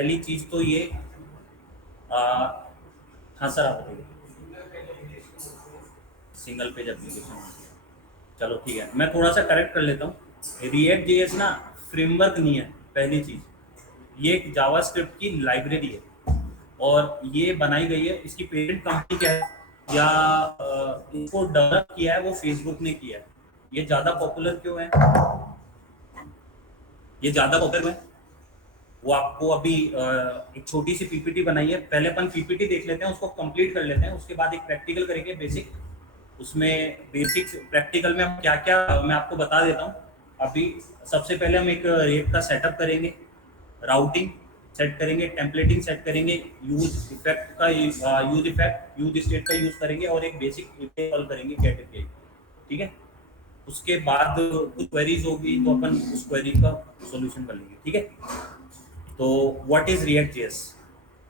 पहली चीज तो ये हाँ सर आप बताइए। सिंगल पेज एप्लीकेशन, चलो ठीक है, मैं थोड़ा सा करेक्ट कर लेता हूँ। रिएक्ट जेएस ना फ्रेमवर्क नहीं है, पहली चीज। ये एक जावास्क्रिप्ट की लाइब्रेरी है और ये बनाई गई है, इसकी पेरेंट कंपनी क्या है या इसको डेवलप किया है वो फेसबुक ने किया है। ये ज़्यादा पॉपुलर क्यों है, ये ज़्यादा पॉपुलर है वो आपको अभी एक छोटी सी पीपीटी बनाई है। पहले अपन पीपीटी देख लेते हैं, उसको कंप्लीट कर लेते हैं, उसके बाद एक प्रैक्टिकल करेंगे बेसिक। उसमें बेसिक्स प्रैक्टिकल में हम क्या क्या मैं आपको बता देता हूँ अभी। सबसे पहले हम एक रिएक्ट का सेटअप करेंगे, राउटिंग सेट करेंगे, टेम्पलेटिंग सेट करेंगे, यूज इफेक्ट का यूज स्टेट का यूज करेंगे और एक बेसिक एपीआई कॉल करेंगे गेट एपीआई। ठीक है, उसके बाद कुछ क्वेरीज होगी तो अपन उस क्वेरी का सॉल्यूशन कर लेंगे। ठीक है, तो what is react JS?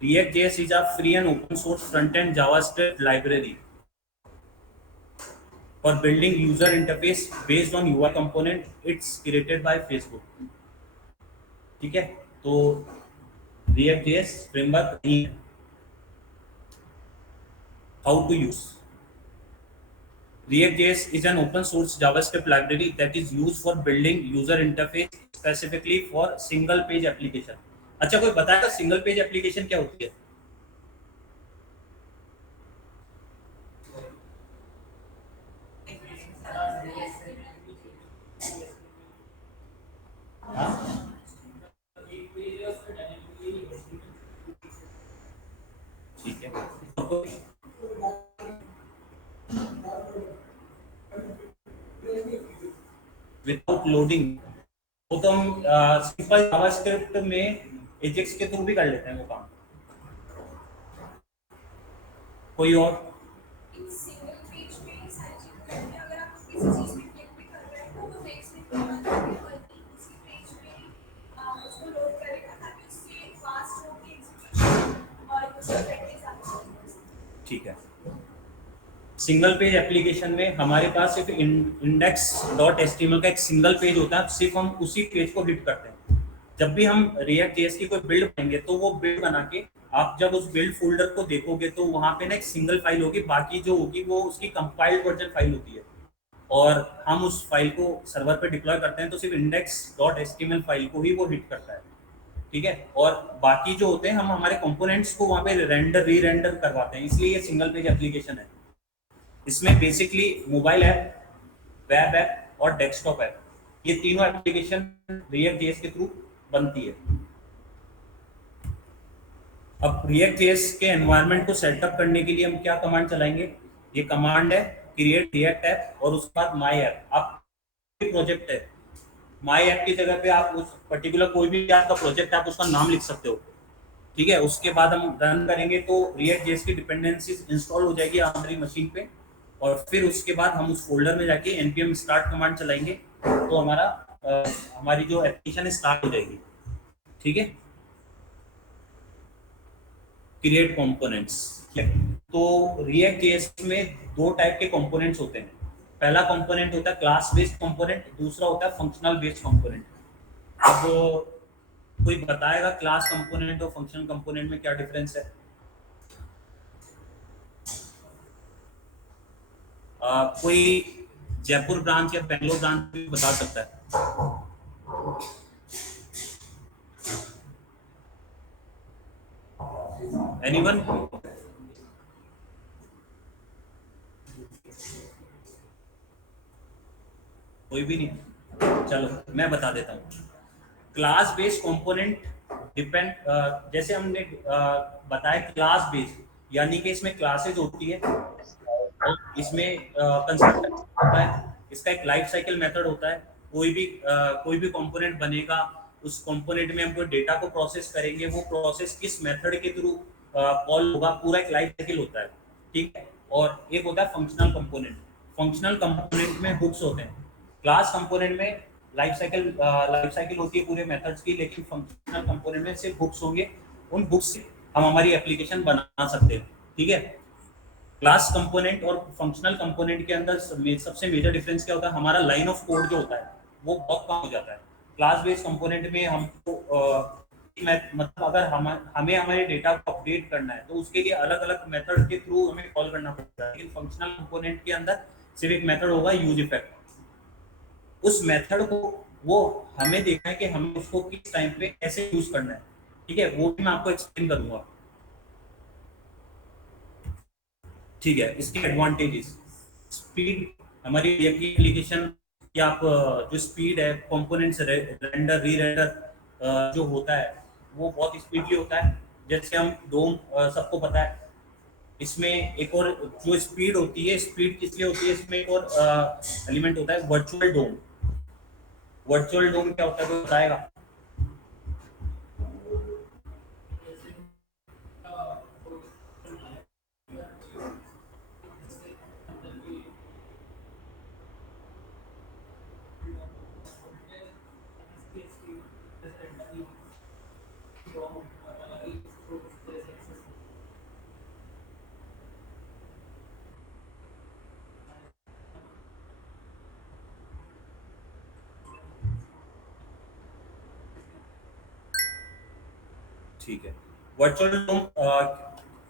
React JS is a free and open source front end JavaScript library for building user interface based on UI component. It's created by Facebook. ठीक है, तो React.js फ्रेमवर्क नहीं है। How to use? React.js is an open source JavaScript library that is used for building user interface specifically for single page application. अच्छा, कोई बताएगा single page application क्या होती है? ठीक है, विदाउट लोडिंग वो तो हम सिंपल जावास्क्रिप्ट में एजेक्स के थ्रू भी कर लेते हैं वो काम। कोई और? ठीक है, सिंगल पेज एप्लीकेशन में हमारे पास सिर्फ इंडेक्स डॉट एचटीएमएल का एक सिंगल पेज होता है, सिर्फ हम उसी पेज को हिट करते हैं। जब भी हम रिएक्ट जेएस की कोई बिल्ड बनाएंगे तो वो बिल्ड बना के आप जब उस बिल्ड फोल्डर को देखोगे तो वहां पे ना एक सिंगल फाइल होगी, बाकी जो होगी वो उसकी कंपाइल्ड वर्जन फाइल होती है और हम उस फाइल को सर्वर पे डिप्लॉय करते हैं तो सिर्फ इंडेक्स डॉट एचटीएमएल फाइल को ही वो हिट करता है। ठीक है, और बाकी जो होते हैं हम हमारे कंपोनेंट्स को वहां पे रेंडर री रेंडर करवाते हैं, इसलिए ये सिंगल पेज एप्लीकेशन है। इसमें basically mobile app, web app और डेस्कटॉप ऐप, ये तीनों एप्लीकेशन रिएक्ट जेएस के थ्रू बनती है। अब रिएक्ट जेएस के एनवायरनमेंट को सेटअप करने के लिए हम क्या कमांड चलाएंगे? ये कमांड है क्रिएट रिएक्ट ऐप और उसके बाद माई ऐप। आप प्रोजेक्ट है, माई ऐप की जगह पे आप उस पर्टिकुलर कोई भी आपका प्रोजेक्ट है आप उसका नाम लिख सकते हो। ठीक है, उसके बाद हम रन करेंगे तो रिएक्ट जेएस की डिपेंडेंसीज इंस्टॉल हो जाएगी हमारी मशीन पे और फिर उसके बाद हम उस फोल्डर में जाके npm स्टार्ट कमांड चलाएंगे तो हमारी जो एप्लीकेशन है स्टार्ट हो जाएगी। ठीक है, क्रिएट कंपोनेंट्स। तो रिएक्ट जेएस में दो टाइप के कंपोनेंट्स होते हैं। पहला कंपोनेंट होता है क्लास बेस्ड कंपोनेंट, दूसरा होता है फंक्शनल बेस्ड कंपोनेंट। अब कोई बताएगा क्लास कंपोनेंट और फंक्शनल कंपोनेंट में क्या डिफरेंस है? कोई जयपुर ब्रांच या बेंगलोर ब्रांच भी बता सकता है? एनीवन? कोई भी नहीं, चलो मैं बता देता हूँ। क्लास बेस्ड कंपोनेंट डिपेंड, जैसे हमने बताया क्लास बेस्ड यानी कि इसमें क्लासेज होती है और इसमें कंस्ट्रक्टर होता है, इसका एक लाइफ साइकिल मेथड होता है। कोई भी कंपोनेंट बनेगा उस कंपोनेंट में हम कोई डेटा को प्रोसेस करेंगे, वो प्रोसेस किस मेथड के थ्रू कॉल होगा, पूरा एक लाइफ साइकिल होता है। ठीक है, और एक होता है फंक्शनल कंपोनेंट। फंक्शनल कंपोनेंट में हुक्स होते हैं। क्लास कंपोनेंट में लाइफ साइकिल होती है पूरे मेथड्स की, लेकिन फंक्शनल कंपोनेंट में सिर्फ हुक्स होंगे, उन हुक्स से हम हमारी एप्लीकेशन बना सकते हैं। ठीक है, क्लास कंपोनेंट और फंक्शनल कंपोनेंट के अंदर सबसे मेजर डिफरेंस क्या होता है? हमारा लाइन ऑफ कोड जो होता है वो बहुत कम हो जाता है। क्लास बेस्ड कंपोनेंट में हमको मतलब अगर हमें हमारे डेटा को अपडेट करना है तो उसके लिए अलग अलग मेथड के थ्रू हमें कॉल करना पड़ता है, लेकिन फंक्शनल कंपोनेंट के अंदर सिर्फ एक मेथड होगा यूज इफेक्ट। उस मेथड को वो हमें देखना है कि हमें उसको किस टाइम पे कैसे यूज करना है, ठीक है, वो भी मैं आपको एक्सप्लेन करूंगा। ठीक है, इसके एडवांटेजेस, स्पीड, हमारी एप्लीकेशन की आप जो स्पीड है कंपोनेंट्स रेंडर री रेंडर जो होता है वो बहुत स्पीडली होता है। जैसे हम डोम सबको पता है, इसमें एक और जो स्पीड होती है, स्पीड किस लिए होती है, इसमें एक और एलिमेंट होता है वर्चुअल डोम। वर्चुअल डोम क्या होता है कोई बताएगा? ठीक है, वर्चुअल डोम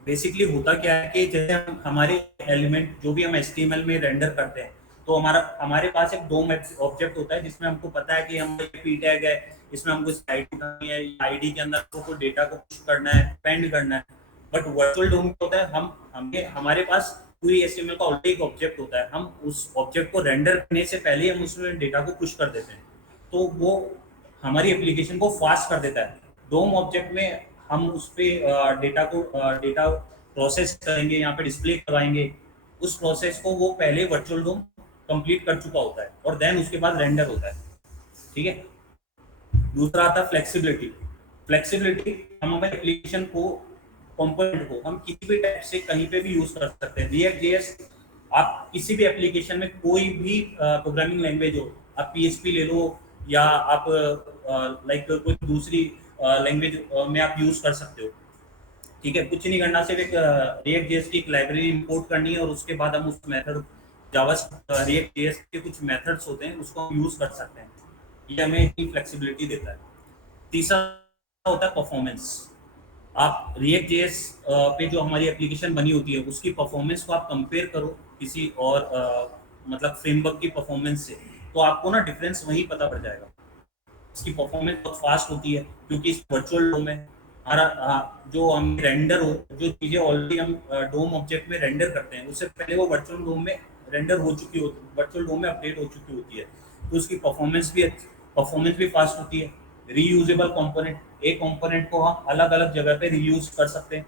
बेसिकली होता क्या है कि जैसे हम हमारे एलिमेंट जो भी हम एचटीएमएल में रेंडर करते हैं, तो हमारे पास एक डोम ऑब्जेक्ट होता है जिसमें हमको पता है कि हम पी टैग है, इसमें हमको आईडी करनी है, आईडी के अंदर हमको डेटा को पुश करना है, पेंड करना है। बट वर्चुअल डोम क्या होता है, हम हमें हमारे पास पूरी एचटीएमएल का ऑलरेडी एक ऑब्जेक्ट होता है, हम उस ऑब्जेक्ट को रेंडर करने से पहले हम उसमें डेटा को पुश कर देते हैं, तो वो हमारी एप्लीकेशन को फास्ट कर देता है। डोम ऑब्जेक्ट में हम उस पर डेटा प्रोसेस करेंगे, यहाँ पे डिस्प्ले करवाएंगे, उस प्रोसेस को वो पहले वर्चुअल डोम कंप्लीट कर चुका होता है और देन उसके बाद रेंडर होता है। ठीक है, दूसरा आता है फ्लेक्सिबिलिटी। फ्लेक्सिबिलिटी, हम हमारे एप्लीकेशन को कंपोनेंट को हम किसी भी टाइप से कहीं पे भी यूज कर सकते हैं। रिएक्ट जेएस आप किसी भी एप्लीकेशन में कोई भी प्रोग्रामिंग लैंग्वेज हो, आप पीएचपी ले लो या आप लाइक कोई दूसरी लैंग्वेज में आप यूज कर सकते हो। ठीक है, कुछ नहीं करना, सिर्फ एक रिएक्ट जेएस की एक लाइब्रेरी इंपोर्ट करनी है और उसके बाद हम उस मेथड जावा रिएक्ट जेएस के कुछ मेथड्स होते हैं उसको हम यूज कर सकते हैं। ये हमें इतनी फ्लेक्सिबिलिटी देता है। तीसरा होता है परफॉर्मेंस। आप रिएक्ट जेएस पे जो हमारी एप्लीकेशन बनी होती है उसकी परफॉर्मेंस को आप कंपेयर करो किसी और मतलब फ्रेमवर्क की परफॉर्मेंस से, तो आपको ना डिफरेंस वहीं पता पड़ जाएगा। इसकी परफॉर्मेंस बहुत फास्ट होती है क्योंकि इस वर्चुअल डोम में हमारा जो हम रेंडर हो, जो चीज़ें ऑलरेडी हम डोम ऑब्जेक्ट में रेंडर करते हैं उससे पहले वो वर्चुअल डोम में रेंडर हो चुकी होती, वर्चुअल डोम में अपडेट हो चुकी होती है, तो उसकी परफॉर्मेंस भी फास्ट होती है। रीयूजेबल कंपोनेंट, एक कंपोनेंट को हम अलग अलग जगह पे रीयूज कर सकते हैं।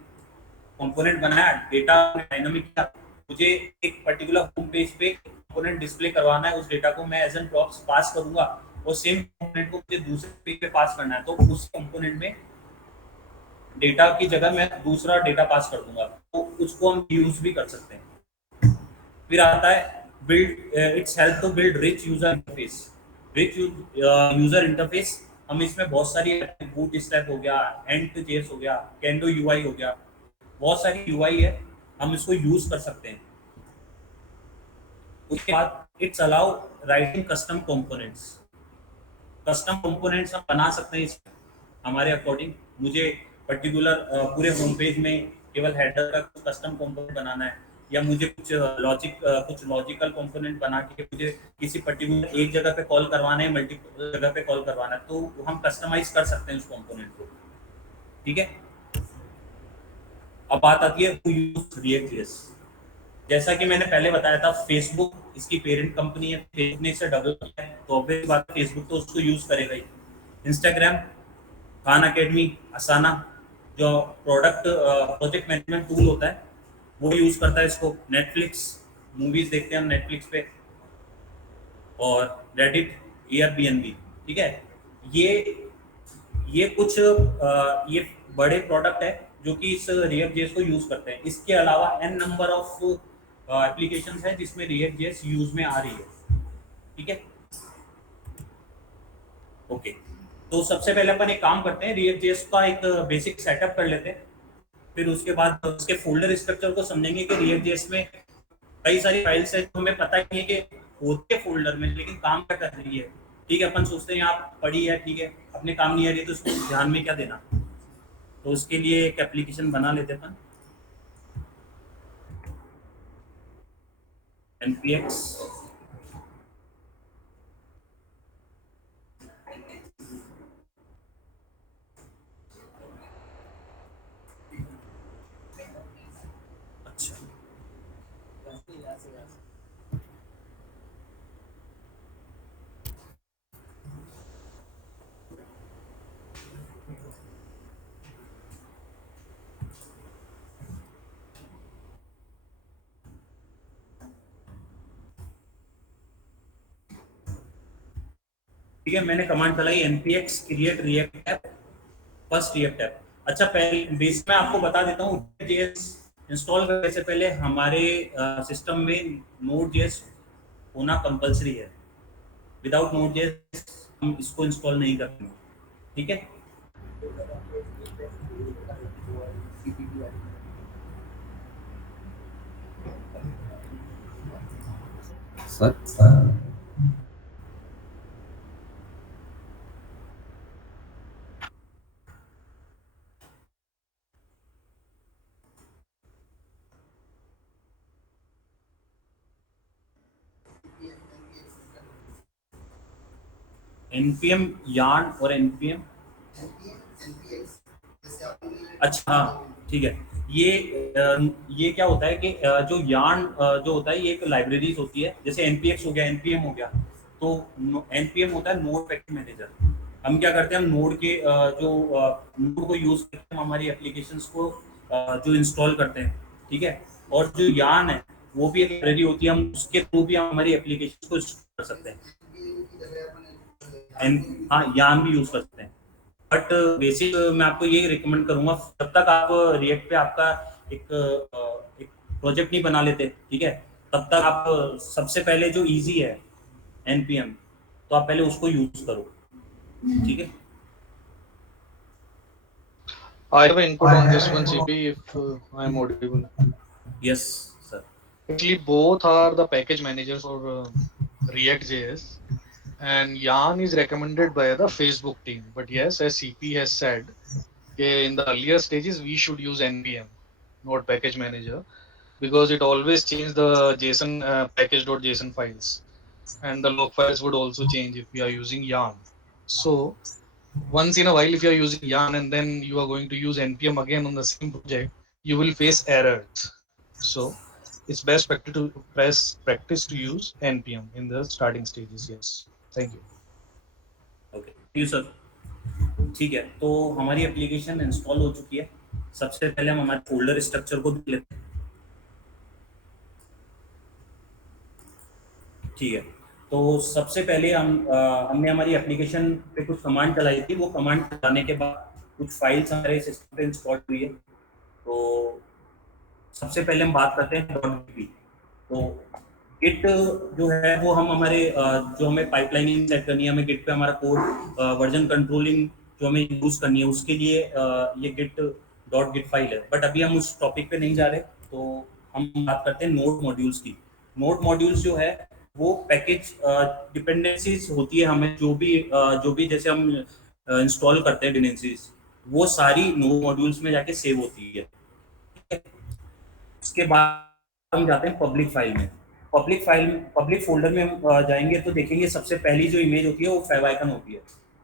कंपोनेंट बनाया, डेटा डायनामिक किया, मुझे एक पर्टिकुलर होम पेज पे कंपोनेंट डिस्प्ले करवाना है, उस डेटा को मैं एज एन प्रॉप्स पास करूंगा और सेम कंपोनेंट को मुझे दूसरे पेज पे पास करना है, तो उस कंपोनेंट में डेटा की जगह मैं दूसरा डेटा पास कर दूंगा, तो उसको हम यूज भी कर सकते हैं। फिर आता है build, it's help to build rich user interface. Rich user interface, हम इसमें बहुत सारी बूट स्टैक हो गया, एंड जेएस हो गया, कैंडो यूआई हो गया, बहुत सारी यूआई है, हम इसको यूज कर सकते हैं। उसके बाद it's allow writing custom components. Custom components हम बना सकते हैं इसमें हमारे अकॉर्डिंग। मुझे पर्टिकुलर पूरे होम पेज में केवल हेडर का कुछ कस्टम कंपोनेंट बनाना है, या मुझे कुछ लॉजिकल कंपोनेंट बना के मुझे किसी पर्टिकुलर एक जगह पे कॉल करवाना है, मल्टीपल जगह पे कॉल करवाना है, तो हम कस्टमाइज कर सकते हैं उस कंपोनेंट को। ठीक है, अब बात आती है हु यूज रिएक्ट जेएस। जैसा कि मैंने पहले बताया था, फेसबुक इसकी पेरेंट कंपनी है, फेसबुक ने इसे डेवलप किया है, तो ऑब्वियस बात है फेसबुक तो उसको यूज करेगा ही। इंस्टाग्राम, खान अकेडमी, असाना जो प्रोजेक्ट मैनेजमेंट टूल होता है वो यूज करता है इसको। नेटफ्लिक्स, मूवीज देखते हैं हम नेटफ्लिक्स पे, और रेडिट, एयरबीएनबी। ठीक है, ये ये कुछ ये बड़े प्रोडक्ट है जो कि इस रिएक्ट जेएस को यूज करते हैं। इसके अलावा एन नंबर ऑफ एप्लीकेशंस है जिसमें रिएक्ट जेएस यूज में आ रही है। ठीक है, ओके, तो सबसे पहले अपन एक काम करते हैं, रिएक्ट जेएस का एक बेसिक सेटअप कर लेते हैं, फिर उसके बाद उसके फोल्डर स्ट्रक्चर को समझेंगे कि रिएक्ट जेएस में कई सारी फाइल्स है जो हमें पता ही है कि होती है फोल्डर में, लेकिन काम क्या कर रही है। ठीक है, अपन सोचते हैं यहाँ पढ़ी है, ठीक है, अपने काम नहीं आ रही है, तो उसको ध्यान में क्या देना। तो उसके लिए एक एप्लीकेशन बना लेते अपन, npx। अच्छा, ठीक है, मैंने कमांड चलाई npx create react app, first react app. अच्छा, पहले बेस में आपको बता देता हूँ, जेएस इंस्टॉल करने से पहले हमारे सिस्टम में नोड जेएस होना कंपलसरी है। विदाउट नोड जेएस हम इसको इंस्टॉल नहीं करते, ठीक है। सर npm yarn और npm, अच्छा हाँ ठीक है। ये क्या होता है कि जो yarn जो होता है, ये एक लाइब्रेरीज होती है, जैसे npx हो गया, npm हो गया। तो npm होता है नोड पैकेज मैनेजर। हम क्या करते हैं, हम नोड के जो नोड को यूज करके हम हमारी एप्लीकेशंस को जो इंस्टॉल करते हैं, ठीक है। और जो yarn है वो भी एक लाइब्रेरी होती है, हम उसके थ्रू भी हम हमारी एप्लीकेशन को इंस्टॉल कर सकते हैं। हाँ, yarn भी यूज कर सकते हैं। बट बेसिक मैं आपको ये रिकमेंड करूंगा, जब तक आप रिएक्ट पे आपका एक प्रोजेक्ट नहीं बना लेते, ठीक है, तब तक आप सबसे पहले जो इजी है npm, तो आप पहले उसको यूज करो, ठीक है। I have an input on this one, CP, if I am audible. Yes sir. Actually, both are the package managers for React.js, and Yarn is recommended by the Facebook team. But yes, as CP has said, in the earlier stages, we should use NPM, not package manager, because it always changes the JSON package.json files, and the log files would also change if we are using Yarn. So once in a while, if you are using Yarn and then you are going to use npm again on the same project, you will face errors. So it's best practice to use npm in the starting stages. Yes, thank you. Okay, thank you sir. ठीक है, तो हमारी application install हो चुकी है। सबसे पहले हम हमारे फोल्डर स्ट्रक्चर को देख लेते हैं, ठीक है। तो सबसे पहले हमने हमारी एप्लीकेशन पे कुछ कमांड चलाई थी। वो कमांड चलाने के बाद कुछ फाइल्स हमारे सिस्टम पे इंस्टॉल हुई है। तो सबसे पहले हम बात करते हैं .git। तो गिट जो है वो हम हमारे जो हमें पाइपलाइनिंग सेट करनी है, हमें गिट पे हमारा कोड वर्जन कंट्रोलिंग जो हमें यूज़ करनी है, उसके लिए ये गिट फाइल है। बट अभी हम उस टॉपिक पे नहीं जा रहे, तो हम बात करते हैं नोड मॉड्यूल्स की। नोड मॉड्यूल्स जो है वो पैकेज डिपेंडेंसीज होती है, हमें जो भी जैसे हम इंस्टॉल करते हैं डिपेंडेंसीज, वो सारी नोड मॉड्यूल्स में जाके सेव होती है। उसके बाद हम जाते हैं पब्लिक फाइल में। पब्लिक फोल्डर में हम जाएंगे तो देखेंगे सबसे पहली जो इमेज होती है वो फेवाइकन होती है।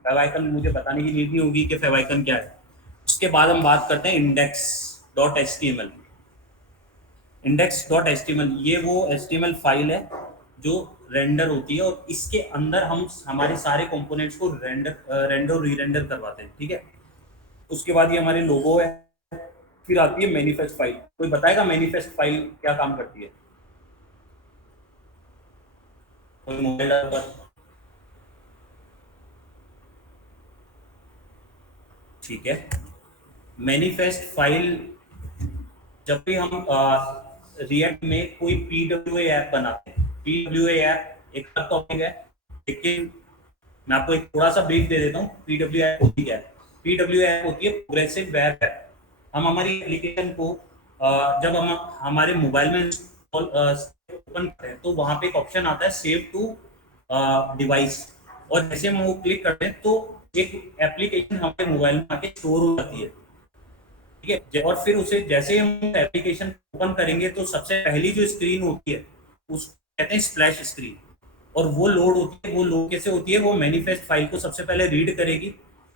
फेवाइकन मुझे बताने की नीड नहीं होगी कि फेवाइकन क्या है। उसके बाद हम बात करते हैं index.html। index.htmल ये वो HTML फाइल है जो रेंडर होती है, और इसके अंदर हम हमारे सारे कंपोनेंट्स को रेंडर री-रेंडर करवाते हैं, ठीक है। उसके बाद ये हमारे लोगो है। फिर आती है मैनिफेस्ट फाइल। कोई बताएगा मैनिफेस्ट फाइल क्या काम करती है? कोई मोबाइल पर, ठीक है। मैनिफेस्ट फाइल, जब भी हम रिएक्ट में कोई पीडब्ल्यूए ऐप बनाते हैं, पीडब्ल्यूए ऐप एक अलग टॉपिक है, लेकिन मैं आपको एक थोड़ा सा ब्रीफ दे देता हूँ। पीडब्ल्यू ऐप होती क्या है? पीडब्ल्यू ऐप होती है प्रोग्रेसिव वेब ऐप। हम हमारी एप्लीकेशन को जब हम हमारे मोबाइल में ओपन करते हैं, तो वहाँ पे एक ऑप्शन आता है सेव टू डिवाइस। और जैसे हम वो क्लिक करते हैं तो एक एप्लीकेशन हमारे मोबाइल में आके स्टोर हो जाती है, ठीक है। और फिर उसे जैसे ही हम एप्लीकेशन ओपन करेंगे तो सबसे पहली जो स्क्रीन होती है उस कहते हैं स्प्लैश स्क्रीन, और वो लोड होती है। वो लोड कैसे होती है, वो मैनिफेस्ट फाइल को सबसे पहले रीड करेगी।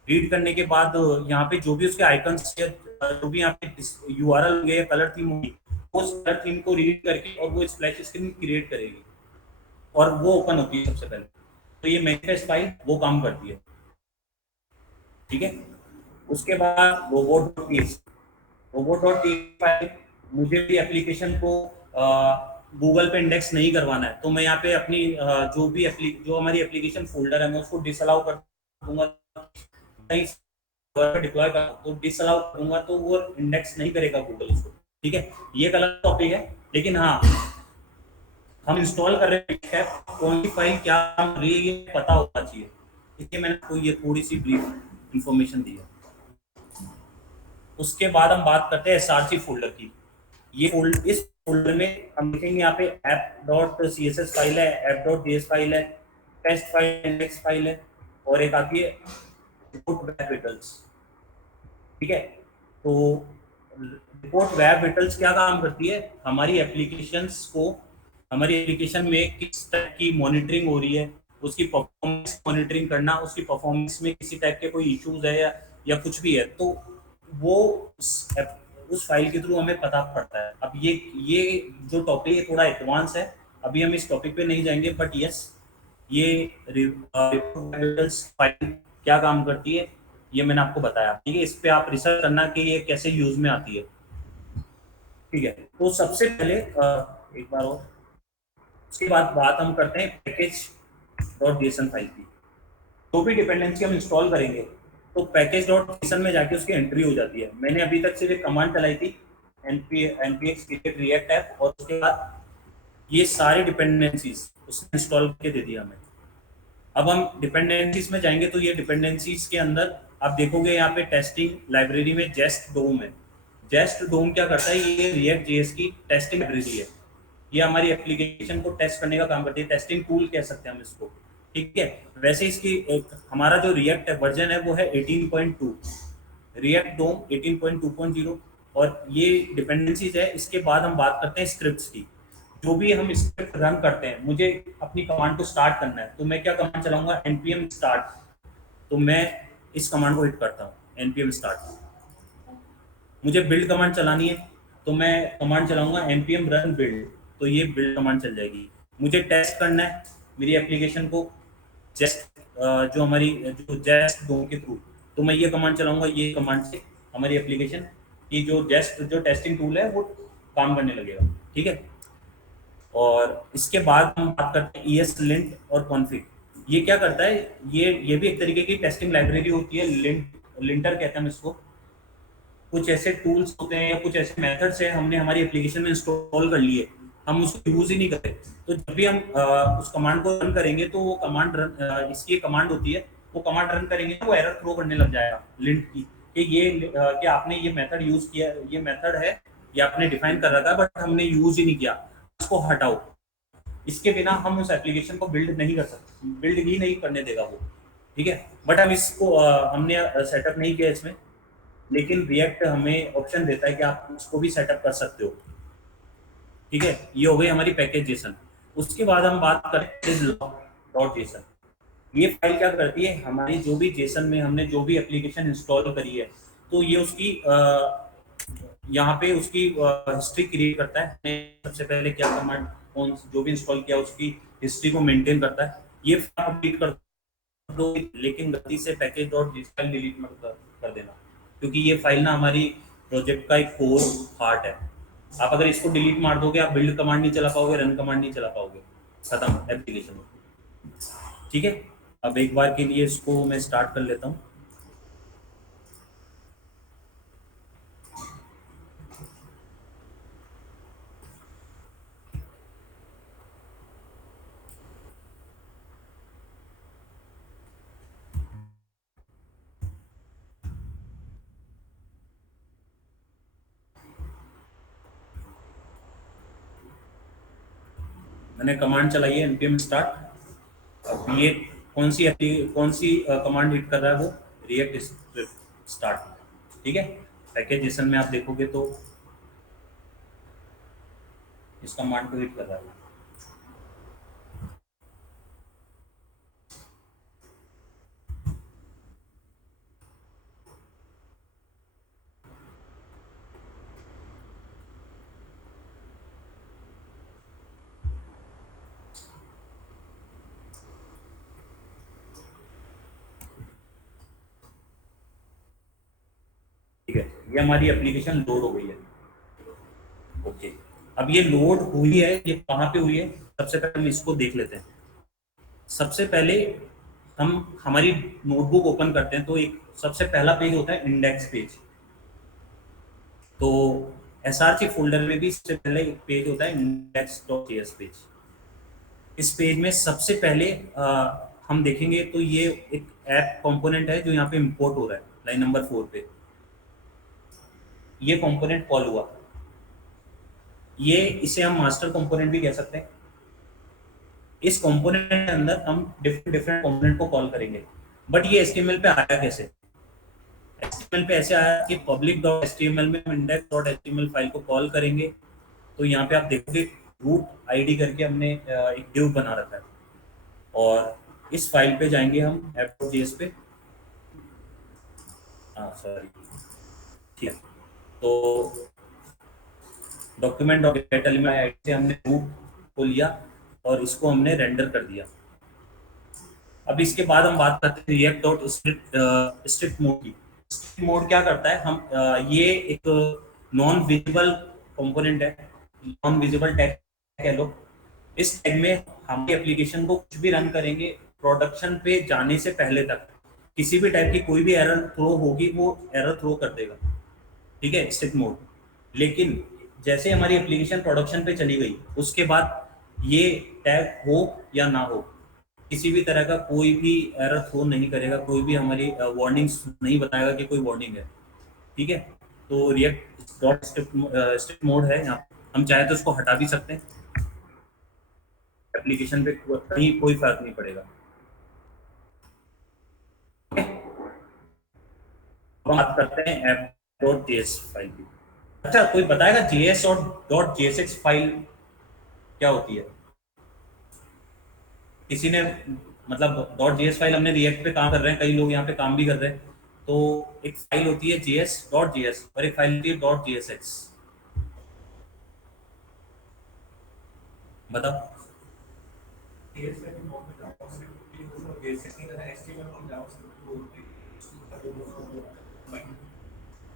रीड करने के बाद यहाँ पे जो भी उसके आइकन्स या जो भी यहाँ पे यूआरएल होंगे या कलर थीम होगी, उस कलर थीम को रीड करके और वो स्प्लैश स्क्रीन क्रिएट करेगी और वो ओपन होती है सबसे पहले। तो ये मैनिफेस्ट फाइल वो काम करती है, ठीक है। उसके बाद रोबोट.txt फाइल, मुझे भी एप्लीकेशन को गूगल पे इंडेक्स नहीं करवाना है तो मैं यहाँ पे अपनी जो हमारी एप्लीकेशन फोल्डर है मैं उसको डिसअलाउ कर दूंगा, कहीं डिप्लॉय कर तो डिसअलाउ करूंगा तो वो इंडेक्स नहीं करेगा गूगल उसको, ठीक है। ये एक अलग टॉपिक है, लेकिन हाँ हम इंस्टॉल कर रहे हैं कौन सी फाइल क्या काम कर रही है ये पता होना चाहिए, इसलिए मैंने आपको ये थोड़ी सी ब्रीफ इंफॉर्मेशन दी है। उसके बाद हम बात करते हैं एसआरसी फोल्डर की। इस फोल्डर में हम देखेंगे यहाँ पे app.css फाइल है, app.js फाइल है, टेस्ट फाइल, इंडेक्स फाइल है, और एक आती है रिपोर्ट वेब विटल्स, ठीक है। तो रिपोर्ट वेब विटल्स क्या काम करती है, हमारी एप्लीकेशन में किस टाइप की मॉनिटरिंग हो रही है, उसकी परफॉर्मेंस मॉनिटरिंग करना, उसकी परफॉर्मेंस में किसी टाइप के कोई इश्यूज है या कुछ भी है तो वो उस फाइल के थ्रू हमें पता पड़ता है। अब ये जो टॉपिक है थोड़ा एडवांस है, अभी हम इस टॉपिक पे नहीं जाएंगे, बट यस ये रिपोर्ट फाइल क्या काम करती है ये मैंने आपको बताया, ठीक है। इस पे आप रिसर्च करना कि ये कैसे यूज में आती है, ठीक है। तो सबसे पहले एक बार और उसके बाद बात हम करते हैं पैकेज.json फाइल की। तो भी डिपेंडेंसी हम इंस्टॉल करेंगे तो पैकेज.json में जाके उसकी एंट्री हो जाती है। मैंने अभी तक सिर्फ एक कमांड चलाई थी npx create react app, और उसके बाद ये सारी डिपेंडेंसीज उसने इंस्टॉल करके दे दिया हमें। अब हम डिपेंडेंसीज में जाएंगे तो ये डिपेंडेंसीज के अंदर आप देखोगे यहाँ पे टेस्टिंग लाइब्रेरी में जेस्ट डोम है। जेस्ट डोम क्या करता है, ये रिएक्ट जेएस की टेस्टिंग लाइब्रेरी है। ये हमारी एप्लीकेशन को टेस्ट करने का काम करती है, टेस्टिंग टूल कह सकते हैं हम इसको, ठीक है। वैसे इसकी हमारा जो रिएक्ट वर्जन है वो है 18.2, रिएक्ट डोम 18.2.0, और ये डिपेंडेंसीज है। इसके बाद हम बात करते हैं स्क्रिप्ट्स की। जो भी हम स्क्रिप्ट रन करते हैं, मुझे अपनी कमांड को स्टार्ट करना है तो मैं क्या कमांड चलाऊंगा, npm start। तो मैं इस कमांड को हिट करता हूँ npm start। मुझे बिल्ड कमांड चलानी है तो मैं कमांड चलाऊंगा npm run build, तो ये बिल्ड कमांड चल जाएगी। मुझे टेस्ट करना है मेरी एप्लीकेशन को जेस्ट जो हमारी जो जेस्ट डोम के थ्रू, तो मैं ये कमांड चलाऊंगा। ये कमांड से हमारी एप्लीकेशन की जो टेस्टिंग टूल है वो काम करने लगेगा, ठीक है। और इसके बाद हम बात करते हैं ESLint और config। ये क्या करता है, ये भी एक तरीके की टेस्टिंग लाइब्रेरी होती है। लिंटर कहते हैं हम इसको। कुछ ऐसे टूल्स होते हैं या कुछ ऐसे मेथड्स हैं हमने हमारी एप्लीकेशन में इंस्टॉल कर लिए, हम उसको यूज ही नहीं करते, तो जब भी हम उस कमांड को रन करेंगे तो वो कमांड इसकी कमांड होती है, वो कमांड रन करेंगे तो वो एरर थ्रो करने लग जाएगा लिंट की कि ये कि आपने ये मेथड यूज किया, ये मेथड है ये आपने डिफाइन कर रखा है बट हमने यूज ही नहीं किया, इसको हटाओ। इसके बिना हम उस एप्लीकेशन को बिल्ड नहीं कर सकते, बिल्ड ही नहीं करने देगा वो, ठीक है। बट हम इसको हमने सेटअप नहीं किया इसमें, लेकिन रिएक्ट हमें ऑप्शन देता है कि आप उसको भी सेटअप कर सकते हो, ठीक है। ये हो गई हमारी पैकेज जेसन। उसके बाद हम बात करते हैं log.json। ये फाइल क्या करती है, हमारी जो भी जेसन में हमने जो भी एप्लीकेशन इंस्टॉल करी है तो ये उसकी यहाँ पे उसकी हिस्ट्री क्रिएट करता है। हमने सबसे पहले क्या कमांड कौन जो भी इंस्टॉल किया उसकी हिस्ट्री को मेंटेन करता है। ये कंप्लीट कर दो, लेकिन गलती से पैकेज.json डिलीट मत कर देना, क्योंकि ये फाइल ना हमारी प्रोजेक्ट का एक कोर पार्ट है। आप अगर इसको डिलीट मार दोगे आप बिल्ड कमांड नहीं चला पाओगे, रन कमांड नहीं चला पाओगे, खत्म एप्लीकेशन, ठीक है। अब एक बार के लिए इसको मैं स्टार्ट कर लेता हूँ। मैंने कमांड चलाई है npm start। अब ये कौन सी कमांड हिट कर रहा है, वो रिएक्ट स्क्रिप्ट स्टार्ट। ठीक है, पैकेज जेसन में आप देखोगे तो इस कमांड को हिट कर रहा है। ठीक है, ये हमारी एप्लीकेशन लोड हो गई है। ओके, अब ये लोड हुई है, ये कहाँ पे हुई है, सबसे पहले हम इसको देख लेते हैं। सबसे पहले हम हमारी नोटबुक ओपन करते हैं तो एक सबसे पहला पेज होता है इंडेक्स पेज। तो एसआरसी फोल्डर में भी सबसे पहले एक पेज होता है index.js पेज। इस पेज में सबसे पहले हम देखेंगे तो ये एक ऐप कंपोनेंट है जो यहाँ पे इंपोर्ट हो रहा है लाइन नंबर 4 पे। ये कंपोनेंट कॉल हुआ, ये इसे हम मास्टर कंपोनेंट भी कह सकते हैं। इस कंपोनेंट के अंदर हम डिफरेंट डिफरेंट कंपोनेंट को कॉल करेंगे। बट ये एचटीएमएल पे आया कैसे? एचटीएमएल पे ऐसे आया कि public.html में हम index.html फाइल को कॉल करेंगे तो यहाँ पे आप देखोगे रूट आईडी करके हमने एक डिव बना रखा है, और इस फाइल पे जाएंगे हम app.js पे। सॉरी, ठीक है, तो document.get element आईडी से हमने रूट को लिया और इसको हमने रेंडर कर दिया। अब इसके बाद हम बात करते हैं react.strict मोड की। स्ट्रिक्ट मोड क्या करता है, हम ये एक नॉन विजिबल कंपोनेंट है, नॉन विजिबल टैग कह लो। इस टैग में हमारी एप्लीकेशन को कुछ भी रन करेंगे प्रोडक्शन पे जाने से पहले तक किसी भी टाइप की कोई भी एरर थ्रो होगी वो एरर थ्रो कर देगा। ठीक है, स्ट्रिक्ट मोड। लेकिन जैसे हमारी एप्लीकेशन प्रोडक्शन पे चली गई उसके बाद ये टैग हो या ना हो, किसी भी तरह का कोई भी एरर थ्रो नहीं करेगा, कोई भी हमारी वार्निंग्स नहीं बताएगा कि कोई वार्निंग है। ठीक है, तो रिएक्ट डॉट स्ट्रिक्ट मोड है यहाँ, हम चाहे तो उसको हटा भी सकते हैं, एप्लीकेशन पे कहीं कोई फर्क नहीं पड़ेगा। अब बात करते हैं app.js फाइल की। अच्छा, कोई बताएगा js और .jsx फाइल क्या होती है? किसी ने, मतलब .js फाइल हमने रिएक्ट पे काम कर रहे हैं, कई लोग यहाँ पे काम भी कर रहे हैं, तो एक फाइल होती है js.js और एक फाइल होती है .jsx। बताओ।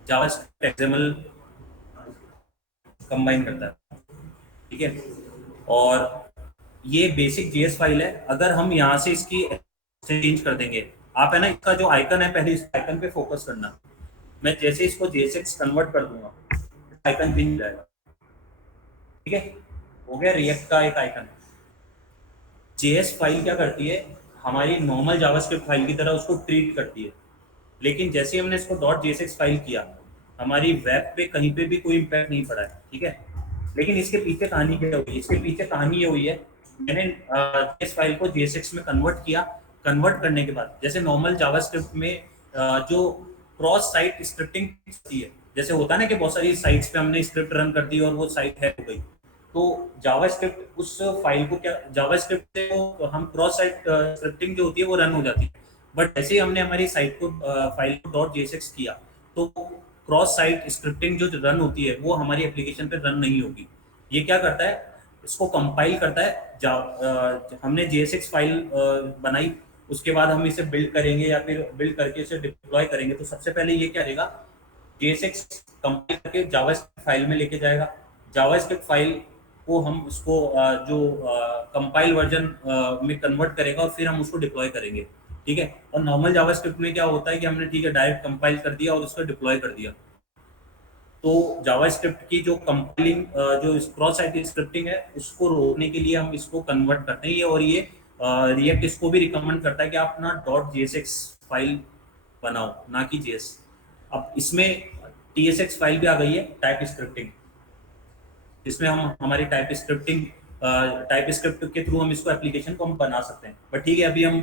जावास्क्रिप्ट एक्सएमएल कंबाइन करता है। ठीक है, और ये बेसिक जेएस फाइल है। अगर हम यहाँ से इसकी चेंज कर देंगे, आप है ना, इसका जो आइकन है पहले इस आइकन पे फोकस करना। मैं जैसे इसको जेएसएक्स कन्वर्ट कर दूंगा, आइकन पिन जाएगा। ठीक है, हो गया रिएक्ट का एक आइकन। जेएस फाइल क्या करती है, हमारी नॉर्मल जावास्क्रिप्ट फाइल की तरह उसको ट्रीट करती है। लेकिन जैसे हमने इसको .jsx फाइल किया, हमारी वेब पे कहीं पे भी कोई इम्पैक्ट नहीं पड़ा है। ठीक है, लेकिन इसके पीछे कहानी क्या हुई? इसके पीछे कहानी ये हुई है, मैंने इस फाइल को JSX में कन्वर्ट किया। कन्वर्ट करने के बाद जैसे नॉर्मल जावास्क्रिप्ट में जो क्रॉस साइट स्क्रिप्टिंग होती है, जैसे होता है ना कि बहुत सारी साइट्स पे हमने स्क्रिप्ट रन कर दी और वो साइट हैक हो गई, तो जावास्क्रिप्ट उस फाइल को क्या, जावास्क्रिप्ट से वो हम क्रॉस साइट स्क्रिप्टिंग जो होती है वो रन हो जाती है। बट जैसे ही हमने हमारी साइट को फाइल को .jsx किया तो क्रॉस साइट स्क्रिप्टिंग जो रन होती है वो हमारी एप्लीकेशन पे रन नहीं होगी। ये क्या करता है, इसको कंपाइल करता है। हमने JSX फाइल बनाई, उसके बाद हम इसे बिल्ड करेंगे या फिर बिल्ड करके इसे डिप्लॉय करेंगे, तो सबसे पहले ये क्या करेगा, JSX कंपाइल करके जावास्क्रिप्ट फाइल में लेके जाएगा। जावास्क्रिप्ट फाइल को हम उसको जो कंपाइल वर्जन में कन्वर्ट करेगा और फिर हम उसको डिप्लॉय करेंगे। ठीक है, और नॉर्मल जावास्क्रिप्ट में क्या होता है कि हमने ठीक है डायरेक्ट कंपाइल कर दिया और उसको डिप्लॉय कर दिया। तो जावास्क्रिप्ट की जो कंपाइलिंग जो क्रॉस साइट स्क्रिप्टिंग है उसको रोकने के लिए हम इसको कन्वर्ट करते हैं। और ये रिएक्ट इसको भी रिकमेंड करता है कि आप ना .jsx फाइल बनाओ, ना कि JS। अब इसमें TSX फाइल भी आ गई है, टाइप स्क्रिप्टिंग। इसमें हम हमारी टाइप स्क्रिप्टिंग टाइप स्क्रिप्ट के थ्रू हम इसको एप्लीकेशन को हम बना सकते हैं। बट ठीक है, अभी हम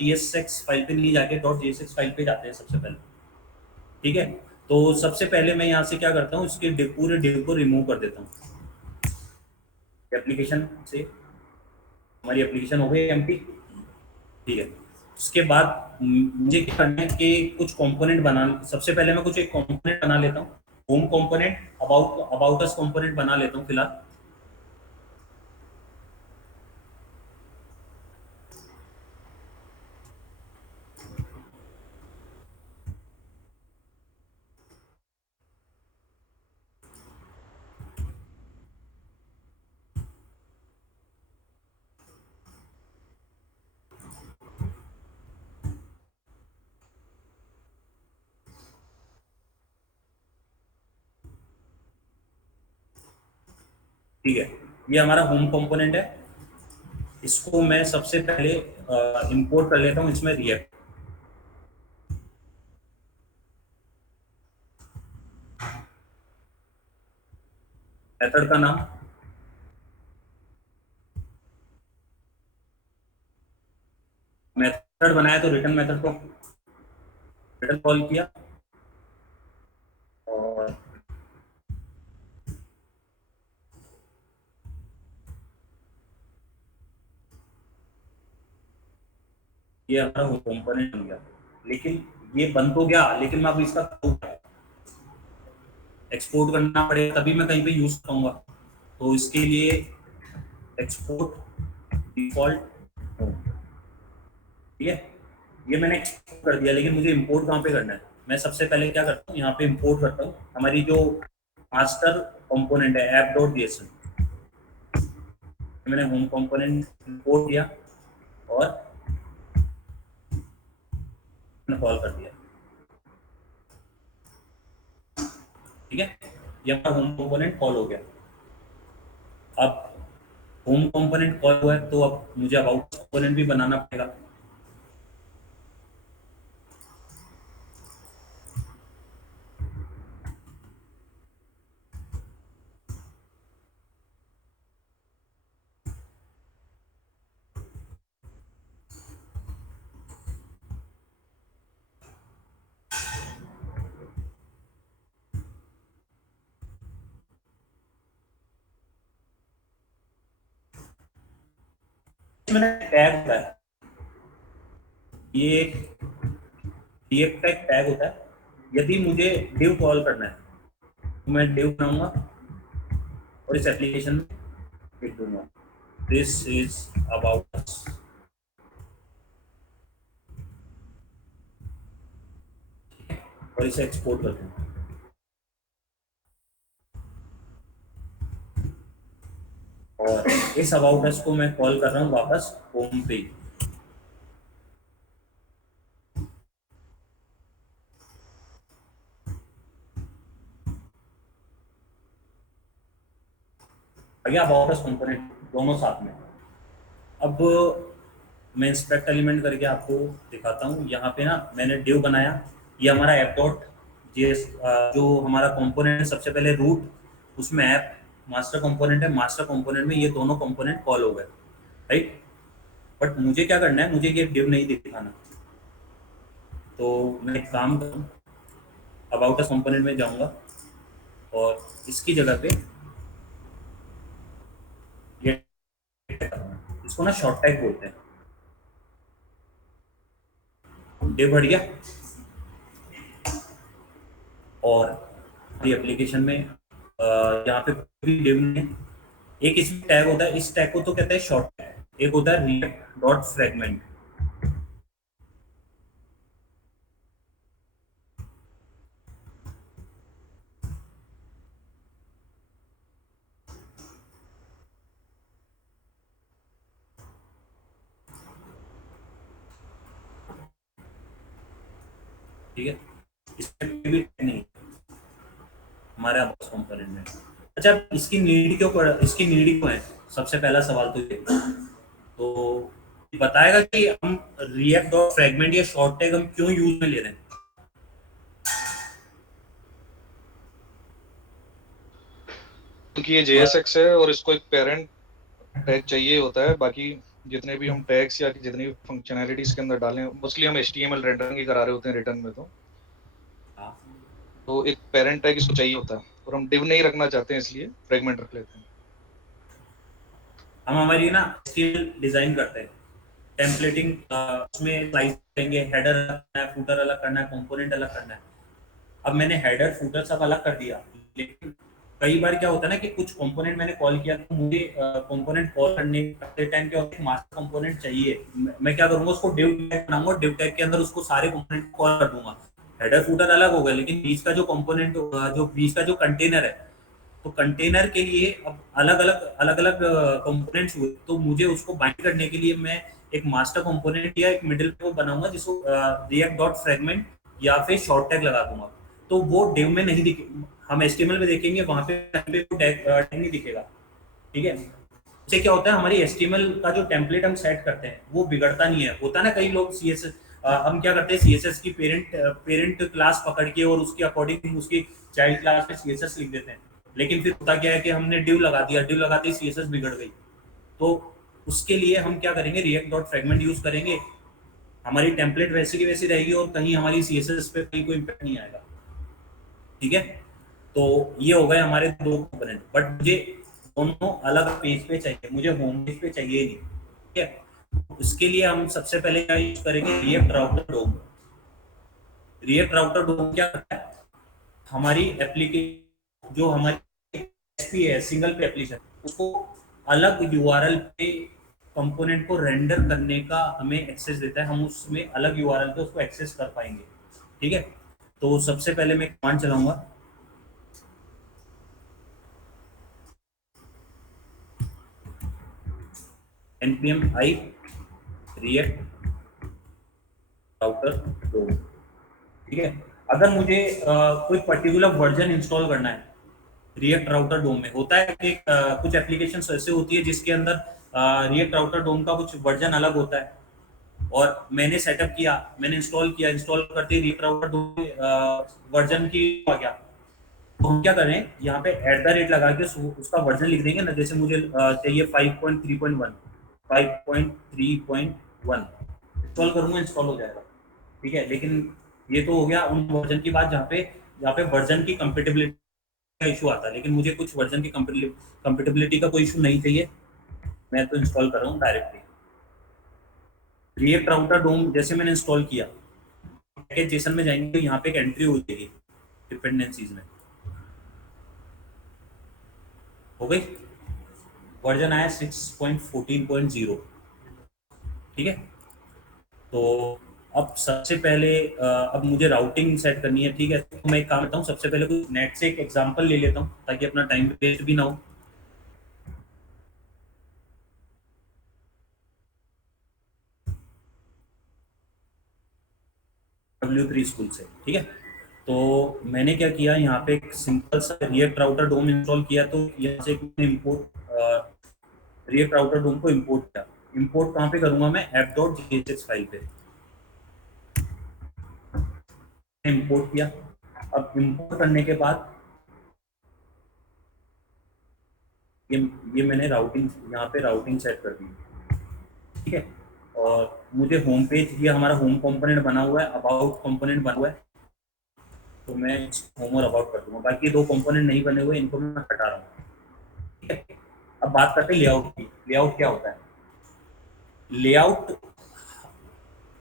TSX फाइल पे नहीं जाके .jsx फाइल पे जाते हैं सबसे पहले। ठीक है, तो सबसे पहले मैं यहाँ से क्या करता हूँ, इसके पूरे डिव को रिमूव कर देता हूँ एप्लीकेशन से। हमारी एप्लीकेशन हो गई एम्प्टी। ठीक है, उसके बाद मुझे क्या करना है कि कुछ कंपोनेंट बना, सबसे पहले मैं कुछ एक कंपोनेंट बना लेता हूँ। Home component, about us component बना लेता हूँ फिलहाल। ठीक है, ये हमारा होम कंपोनेंट है। इसको मैं सबसे पहले इंपोर्ट कर लेता हूँ इसमें रिएक्ट। मेथड का नाम, मेथड बनाया तो रिटर्न मेथड को रिटर्न कॉल किया, और ये हमारा होम कंपोनेंट बन गया। लेकिन ये बन तो गया, लेकिन मैं अब इसका एक्सपोर्ट करना पड़ेगा, तभी मैं कहीं पे यूज करूंगा। तो इसके लिए एक्सपोर्ट डिफॉल्ट होम, ठीक है, ये मैंने एक्सपोर्ट कर दिया। लेकिन मुझे इंपोर्ट कहाँ पे करना है? मैं सबसे पहले क्या करता हूँ, यहाँ पे इंपोर्ट करता हूँ हमारी जो मास्टर कंपोनेंट है app.json। मैंने होम कंपोनेंट इंपोर्ट किया और कॉल कर दिया। ठीक है, ये हमारा होम कंपोनेंट कॉल हो गया। अब होम कंपोनेंट कॉल हुआ है, तो अब मुझे अबाउट कंपोनेंट भी बनाना पड़ेगा। मैंने टैग होता है, ये एक का एक टैग होता है। यदि मुझे div कॉल करना है तो मैं div बनाऊंगा और इस एप्लीकेशन में लिख दूंगा दिस इज अबाउट अस, और इसे एक्सपोर्ट कर दूंगा। और इस अबाउट अस को मैं कॉल कर रहा हूँ वापस होम पे। भैया अबाउट अस कंपोनेंट दोनों साथ में। अब मैं इंस्पेक्ट एलिमेंट करके आपको दिखाता हूँ। यहाँ पे ना मैंने div बनाया, ये हमारा app.js जो हमारा कंपोनेंट है, सबसे पहले रूट, उसमें ऐप मास्टर कंपोनेंट है। मास्टर कंपोनेंट में ये दोनों कंपोनेंट कॉल हो गए, राइट। बट मुझे क्या करना है, मुझे ये div नहीं दिखाना। तो मैं एक काम करूँ, अबाउट अस कंपोनेंट में जाऊँगा और इसकी जगह पे ये इसको ना शॉर्ट टैग बोलते हैं। div बढ़ गया, और हमारी एप्लीकेशन में यहाँ पे कोई भी div नहीं है। एक इसमें टैग होता है, इस टैग को तो कहते हैं शॉर्ट टैग। एक होता है react डॉट फ्रेगमेंट। ठीक है, इसमें कोई भी tag नहीं है हमारे अबाउट कंपोनेंट में। अच्छा, इसकी नीड क्यों है? सबसे पहला सवाल तो ये। तो बताएगा कि हम रिएक्ट डॉट फ्रेगमेंट या शॉर्ट टैग हम क्यों यूज में ले रहे हैं। क्योंकि ये JSX है और इसको एक पेरेंट टैग चाहिए होता है। बाकी जितने भी हम टैग्स या जितनी भी फंक्शनैलिटीज के अंदर डालें, मोस्टली हम HTML रेंडरिंग ही करा रहे होते हैं रिटर्न में, हाँ, तो एक पेरेंट टैग इसको चाहिए होता है, और हम div नहीं रखना चाहते हैं इसलिए फ्रेगमेंट रख लेते हैं। हम हमारी ना HTML डिजाइन करते हैं, टेम्पलेटिंग उसमें स्लाइस करेंगे, हेडर अलग करना है, फूटर अलग करना है, कंपोनेंट अलग करना है। अब मैंने हेडर फूटर सब अलग कर दिया, लेकिन कई बार क्या होता है ना कि कुछ कंपोनेंट मैंने कॉल किया तो मुझे कंपोनेंट कॉल करने करते टाइम क्या होता है, मास्टर कंपोनेंट चाहिए। मैं क्या करूंगा, उसको डिव टैग बनाऊंगा, डिव टैग के अंदर उसको सारे कंपोनेंट कॉल कर दूंगा। हेडर फूटर अलग हो गया, लेकिन बीच का जो कंपोनेंट, जो बीच का जो कंटेनर है, तो कंटेनर के लिए अब अलग अलग कंपोनेंट्स हुए, तो मुझे उसको बाइंड करने के लिए मैं एक मास्टर कंपोनेंट या एक मिडिल को बनाऊंगा, जिसको रिएक्ट डॉट फ्रेगमेंट या फिर शॉर्ट टैग लगा दूंगा। तो वो डिव में नहीं दिखे, हम एचटीएमएल में देखेंगे, वहां पे वो टैग नहीं दिखेगा। ठीक है, उससे क्या होता है, हमारी एचटीएमएल का जो टेम्पलेट हम सेट करते हैं वो बिगड़ता नहीं है। होता है ना, कई लोग सीएसएस, हम क्या करते हैं, सीएसएस की पेरेंट क्लास पकड़ के और उसके अकॉर्डिंग उसकी चाइल्ड क्लास में सीएसएस लिख देते हैं। लेकिन फिर होता क्या है कि हमने डिव लगा दिया, डिव लगाते ही सीएसएस बिगड़ गई। तो उसके लिए हम क्या करेंगे, रिएक्ट डॉट फ्रेगमेंट यूज करेंगे, हमारी टेम्पलेट वैसी की वैसी रहेगी और कहीं हमारी सीएसएस पे कहीं कोई इम्पैक्ट नहीं आएगा। ठीक है, तो ये हो गए हमारे दो कंपोनेंट, बट मुझे दोनों अलग पेज पे चाहिए, मुझे होम पेज पे चाहिए नहीं। ठीक है, उसके लिए हम सबसे पहले क्या यूज करेंगे, रिएक्ट राउटर डोम। रिएक्ट राउटर डोम क्या करता है, हमारी एप्लीकेशन जो हमारी एसपी है, सिंगल पे एप्लीकेशन, उसको अलग यूआरएल पे कंपोनेंट को रेंडर करने का हमें एक्सेस देता है, हम उसमें अलग यूआरएल पे उसको एक्सेस कर पाएंगे। ठीक है, तो सबसे पहले मैं कमांड चलाऊंगा, npm i react राउटर डोम। ठीक है, अगर मुझे कोई पर्टिकुलर वर्जन इंस्टॉल करना है, रिएक्ट राउटर डोम में होता है कि कुछ एप्लीकेशन ऐसे होती है जिसके अंदर रिएक्ट राउटर डोम का कुछ वर्जन अलग होता है, और मैंने सेटअप किया, मैंने इंस्टॉल किया, इंस्टॉल करते ही रिएक्ट राउटर डोम वर्जन की आ गया। तो हम क्या करें, यहाँ पे @ लगा के उसका वर्जन लिख देंगे ना, जैसे मुझे चाहिए 5.3.1, 5.3.1 इंस्टॉल करूंगा, इंस्टॉल हो जाएगा। ठीक है, लेकिन ये तो हो गया उन वर्जन की बात जहाँ पे वर्जन की कंपेटिबिलिटी का इशू आता है, लेकिन मुझे कुछ वर्जन की कंपेटिबिलिटी का कोई इशू नहीं चाहिए, मैं तो इंस्टॉल कर रहा हूँ डायरेक्टली। रिएक्ट राउटर डोम जैसे मैंने इंस्टॉल किया, पैकेज जेसन में जाएंगे तो यहाँ पे एक एंट्री हो जाएगी डिपेंडेंसीज में, हो गई, वर्जन आया 6.14.0। ठीक है, तो अब सबसे पहले अब मुझे राउटिंग सेट करनी है। ठीक है, तो मैं एक काम करता हूँ, सबसे पहले कुछ नेट से एक एग्जांपल ले लेता हूँ ताकि अपना टाइम वेस्ट भी ना हो। W3 स्कूल से। ठीक है, तो मैंने क्या किया, यहाँ पे एक सिंपल सा रिएक्ट राउटर डोम इंस्टॉल किया, तो यहाँ से इम्पोर्ट रिएक्ट राउटर डोम को इम्पोर्ट किया। इम्पोर्ट कहाँ पे करूंगा मैं, app.jsx फाइल पे इम्पोर्ट किया। अब इम्पोर्ट करने के बाद ये ये मैंने राउटिंग, यहाँ पे राउटिंग सेट कर दी। ठीक है, और मुझे होम पेज, ये हमारा होम कंपोनेंट बना हुआ है, अबाउट कंपोनेंट बना हुआ है, तो मैं होम और अबाउट कर दूंगा, बाकी दो कंपोनेंट नहीं बने हुए, इनको मैं हटा रहा हूँ। ठीक है, अब बात करते हैं लेआउट की। लेआउट क्या होता है, लेआउट,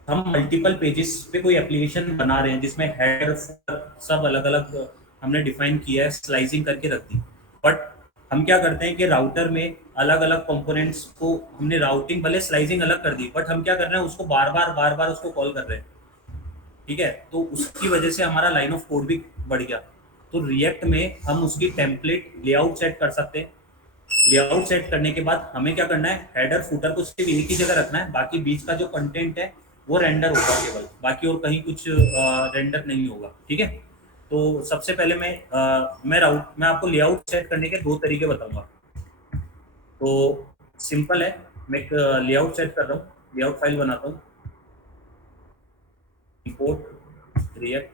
हम मल्टीपल पेजेस पे कोई एप्लीकेशन बना रहे हैं जिसमें हेडर सब अलग अलग हमने डिफाइन किया है, स्लाइसिंग करके रख दी, बट हम क्या करते हैं कि राउटर में अलग अलग कंपोनेंट्स को हमने राउटिंग भले स्लाइसिंग अलग कर दी, बट हम क्या कर रहे हैं, उसको बार बार उसको कॉल कर रहे हैं। ठीक है, तो उसकी वजह से हमारा लाइन ऑफ कोड भी बढ़ गया। तो रिएक्ट में हम उसकी टेम्पलेट लेआउट सेट कर सकते हैं। लेआउट सेट करने के बाद हमें क्या करना है, हेडर फुटर को सिर्फ एक ही जगह रखना है, बाकी बीच का जो कंटेंट है वो रेंडर होगा केवल, बाकी और कहीं कुछ रेंडर नहीं होगा। ठीक है, तो सबसे पहले मैं आपको लेआउट सेट करने के दो तरीके बताऊंगा। तो सिंपल है, मैं एक लेआउट सेट कर रहा हूँ, लेआउट फाइल बनाता हूँ, इंपोर्ट रिएक्ट,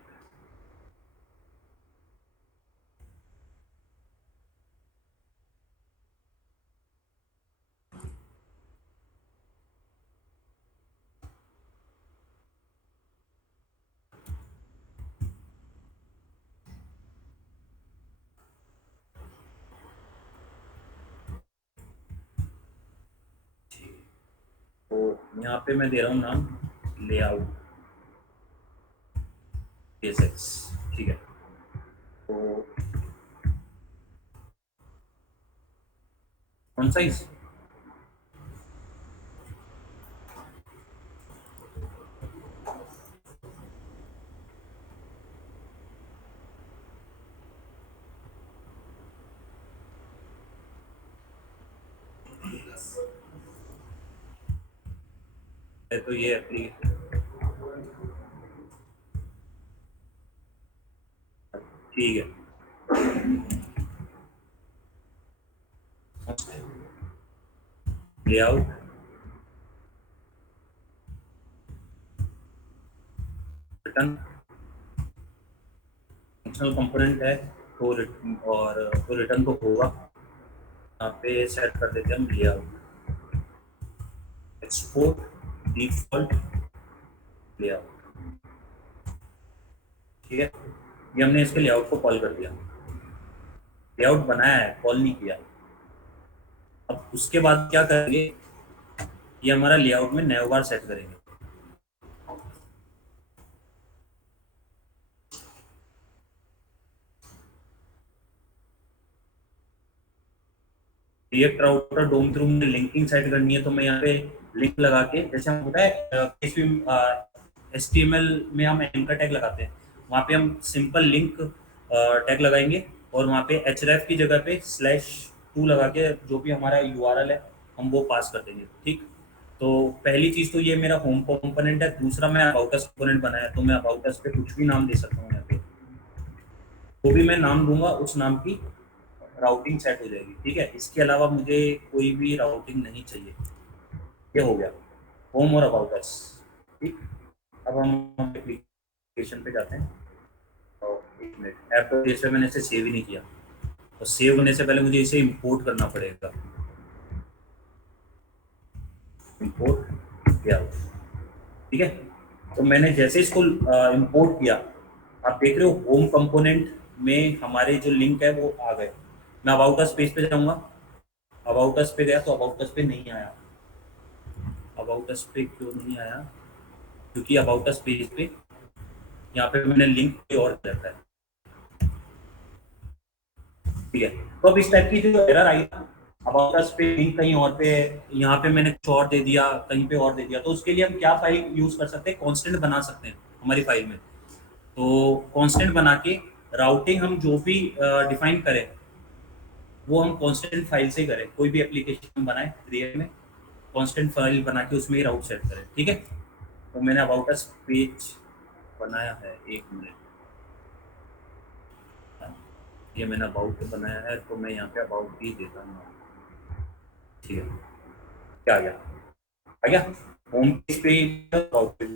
यहाँ पे मैं दे रहा हूँ नाम लेआउट बेसिक्स, ठीक है। तो कौन साइज, है तो ये एप्लीकेशन, ठीक है। लेआउट रिटर्न फंक्शनल कंपोनेंट है, तो और तो रिटर्न को होगा, यहाँ पे सेट कर देते हैं हम लेआउट एक्सपोर्ट डिफॉल्ट लेआउट, ठीक है। ये हमने इसके लेआउट को कॉल कर दिया, लेआउट बनाया है, कॉल नहीं किया। अब उसके बाद क्या करेंगे, ये हमारा लेआउट में नैव बार सेट करेंगे। रिएक्ट राउटर डोम थ्रू में लिंकिंग सेट करनी है, तो मैं यहाँ पे लिंक लगा के, जैसे हम होता है HTML में हम एंकर टैग लगाते हैं, वहाँ पे हम सिंपल लिंक टैग लगाएंगे और वहाँ पे href की जगह पे /2 लगा के जो भी हमारा URL है हम वो पास कर देंगे, ठीक। तो पहली चीज़ तो ये मेरा होम कंपोनेंट है। दूसरा मैं अबाउट अस कंपोनेंट बनाया, तो मैं अबाउट अस पे कुछ भी नाम दे सकता हूँ यहाँ पे, तो भी मैं नाम दूंगा, उस नाम की राउटिंग सेट हो जाएगी, ठीक है। इसके अलावा मुझे कोई भी राउटिंग नहीं चाहिए। ये हो गया होम और अबाउट अस, ठीक। अब हम एप्लीकेशन पे जाते हैं, और एक मिनट, ऐप तो जैसे मैंने इसे सेव ही नहीं किया, और सेव होने से पहले मुझे इसे इंपोर्ट करना पड़ेगा। इंपोर्ट किया, ठीक है। तो मैंने जैसे इसको इंपोर्ट किया, आप देख रहे हो होम कंपोनेंट में हमारे जो लिंक है वो आ गए। मैं अबाउट अस पेज पे जाऊंगा, अबाउट अस पे गया तो अबाउट अस पे नहीं आया। अबाउट अस पे क्यों नहीं आया, क्योंकि अबाउट अस पेज पे यहाँ पे मैंने लिंक पे और रखा है, ठीक है। तो अब इस टाइप की जो एरर आई ना, अबाउट अस पे लिंक कहीं और पे, यहाँ पे मैंने कुछ और दे दिया, कहीं पे और दे दिया, तो उसके लिए हम क्या फाइल यूज कर सकते हैं, कॉन्स्टेंट बना सकते हैं हमारी फाइल में। तो कॉन्स्टेंट बना के राउटिंग हम जो भी डिफाइन करें वो हम कॉन्स्टेंट फाइल से करें। कोई भी एप्लीकेशन बनाए रियल में, कॉन्स्टेंट फाइल बना के उसमें ही राउट सेट करें, ठीक है। तो मैंने अबाउट अस पेज बनाया है, एक मिनट, ये मैंने अबाउट बनाया है, तो मैं यहाँ पे अबाउट ही देता हूँ, ठीक है। क्या आ गया होम पेज पे about page,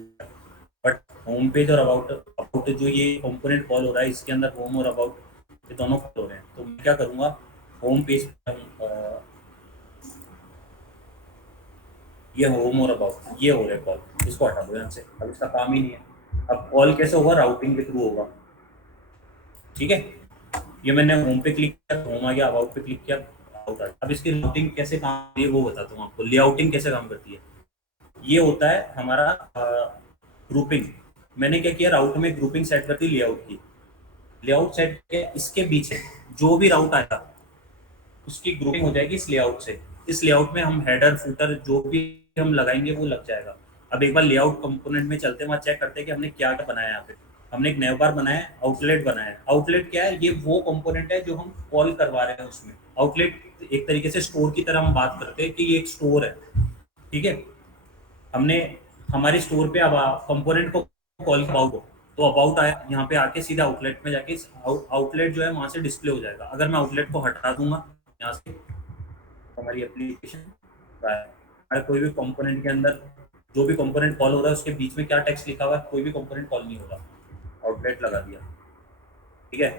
but home page और अबाउट अबाउट जो ये कंपोनेंट कॉल हो रहा है, इसके अंदर होम और अबाउट ये दोनों कॉल हो रहे हैं। तो मैं क्या करूँगा, होम पेज ये होम और अबाउट ये हो रहा है कॉल, इसको हटा दो यहाँ से, अब इसका काम ही नहीं है। अब कॉल कैसे होगा, राउटिंग के थ्रू होगा, ठीक है। ये मैंने होम पे क्लिक किया, होम आ गया, अबाउट पे क्लिक किया, अबाउट आ गया। अब इसकी राउटिंग कैसे काम करती है वो बताता हूँ आपको, लेआउटिंग कैसे काम करती है। ये होता है हमारा ग्रुपिंग। मैंने क्या किया, राउट में ग्रुपिंग सेट कर दी लेआउट की, लेआउट सेट के इसके पीछे जो भी राउट आएगा उसकी ग्रुपिंग हो जाएगी इस लेआउट से। इस लेआउट में हम हेडर फुटर जो भी हम लगाएंगे वो लग जाएगा। अब एक बार लेआउट कंपोनेंट में चलते हैं, वहाँ चेक करते हैं कि हमने क्या क्या बनाया है। यहाँ पे हमने एक नैव बार बनाया है, आउटलेट बनाया है। आउटलेट क्या है, ये वो कंपोनेंट है जो हम कॉल करवा रहे हैं उसमें। आउटलेट एक तरीके से स्टोर की तरह हम बात करते हैं कि ये एक स्टोर है, ठीक है। हमने हमारे स्टोर पे अब कंपोनेंट को कॉल अबाउट हो, तो अबाउट आया, यहाँ पे आके सीधा आउटलेट में जाके आउटलेट जो है वहाँ से डिस्प्ले हो जाएगा। अगर मैं आउटलेट को हटा दूंगा यहाँ से, हमारी एप्लीकेशन हमारे कोई भी कंपोनेंट के अंदर जो भी कंपोनेंट कॉल हो रहा है उसके बीच में क्या टेक्स्ट लिखा हुआ है, कोई भी कंपोनेंट कॉल नहीं होगा। आउटलेट लगा दिया, ठीक है।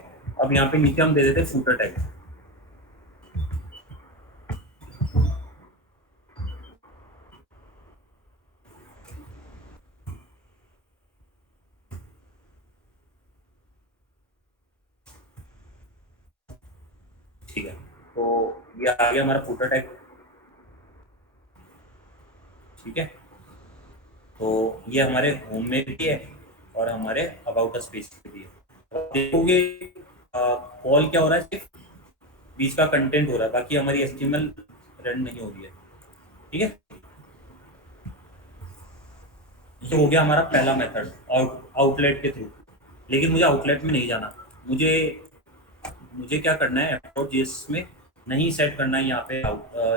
अब यहाँ पे नीचे हम दे देते हैं फूटर टैग, ठीक है। तो ये आ गया हमारा फूटर टैग, ठीक है। तो ये हमारे होम में भी है और हमारे अबाउट अस पेज पे भी है। देखोगे कॉल क्या हो रहा है, सिर्फ बीच का कंटेंट हो रहा है, बाकी हमारी एचटीएमएल रन नहीं हो रही है। ठीक है, ये हो गया हमारा पहला मेथड आउटलेट के थ्रू। लेकिन मुझे आउटलेट में नहीं जाना, मुझे मुझे क्या करना है, App.js में नहीं सेट करना है यहाँ पे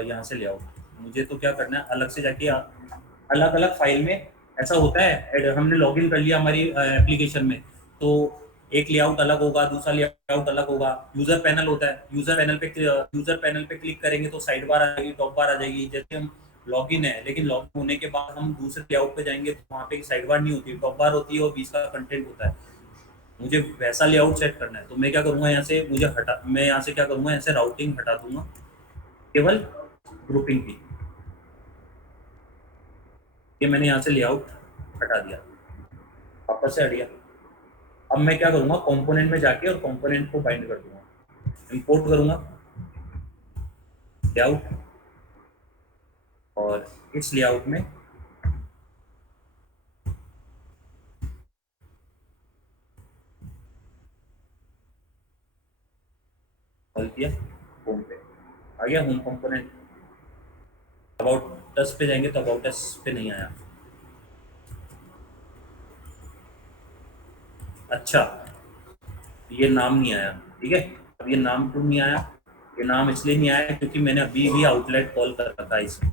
यहाँ से लेआउट। मुझे तो क्या करना है, अलग से जाके अलग अलग फाइल में। ऐसा होता है हमने लॉगिन कर लिया हमारी एप्लीकेशन में, तो एक लेआउट अलग होगा, दूसरा लेआउट अलग होगा। यूजर पैनल होता है, यूजर पैनल पे क्लिक करेंगे तो साइड बार आ जाएगी, टॉप बार आ जाएगी। जैसे हम लॉगिन है, लेकिन लॉगिन होने के बाद हम दूसरे लेआउट पे जाएंगे तो वहाँ पे साइड बार नहीं होती, टॉप बार होती है और बीच का कंटेंट होता है। मुझे वैसा लेआउट सेट करना है, तो मैं क्या करूँगा, यहाँ से मैं यहाँ से क्या करूँगा, यहाँ से राउटिंग हटा दूंगा, केवल ग्रुपिंग की। ये मैंने यहाँ से लेआउट हटा दिया, वापस से हट गया। अब मैं क्या करूँगा, कंपोनेंट में जाके और कंपोनेंट को बाइंड कर दूंगा, इंपोर्ट करूँगा लेआउट, और इस लेआउट में कॉल किया, होम पे आ गया, होम कंपोनेंट। अबाउट अस पे जाएंगे तो अबाउट अस पे नहीं आया। अच्छा, ये नाम नहीं आया, ठीक है। अब ये नाम क्यों नहीं आया, ये नाम इसलिए नहीं आया क्योंकि मैंने अभी भी आउटलेट कॉल कर रखा है इसमें।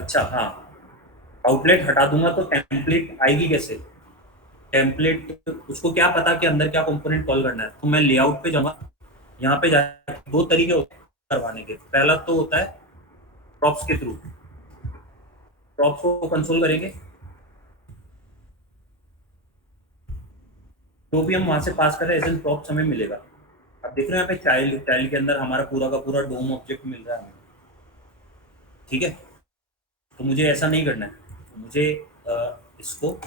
अच्छा हाँ, आउटलेट हटा दूंगा तो टेम्पलेट आएगी कैसे, टेम्पलेट उसको क्या पता कि अंदर क्या कंपोनेंट कॉल करना है। तो मैं लेआउट पे जाऊंगा, यहाँ पे जाके दो तरीके होते हैं करवाने के। पहला तो होता है प्रॉप्स के थ्रू, प्रॉप्स को कंसोल करेंगे, जो भी हम वहां से पास कर रहे हैं एज एन प्रॉप्स हमें मिलेगा। अब देख रहे हैं यहाँ पे चाइल्ड के अंदर हमारा पूरा का पूरा डोम ऑब्जेक्ट मिल रहा है हमें, ठीक है। तो मुझे ऐसा नहीं करना है, मुझे इसको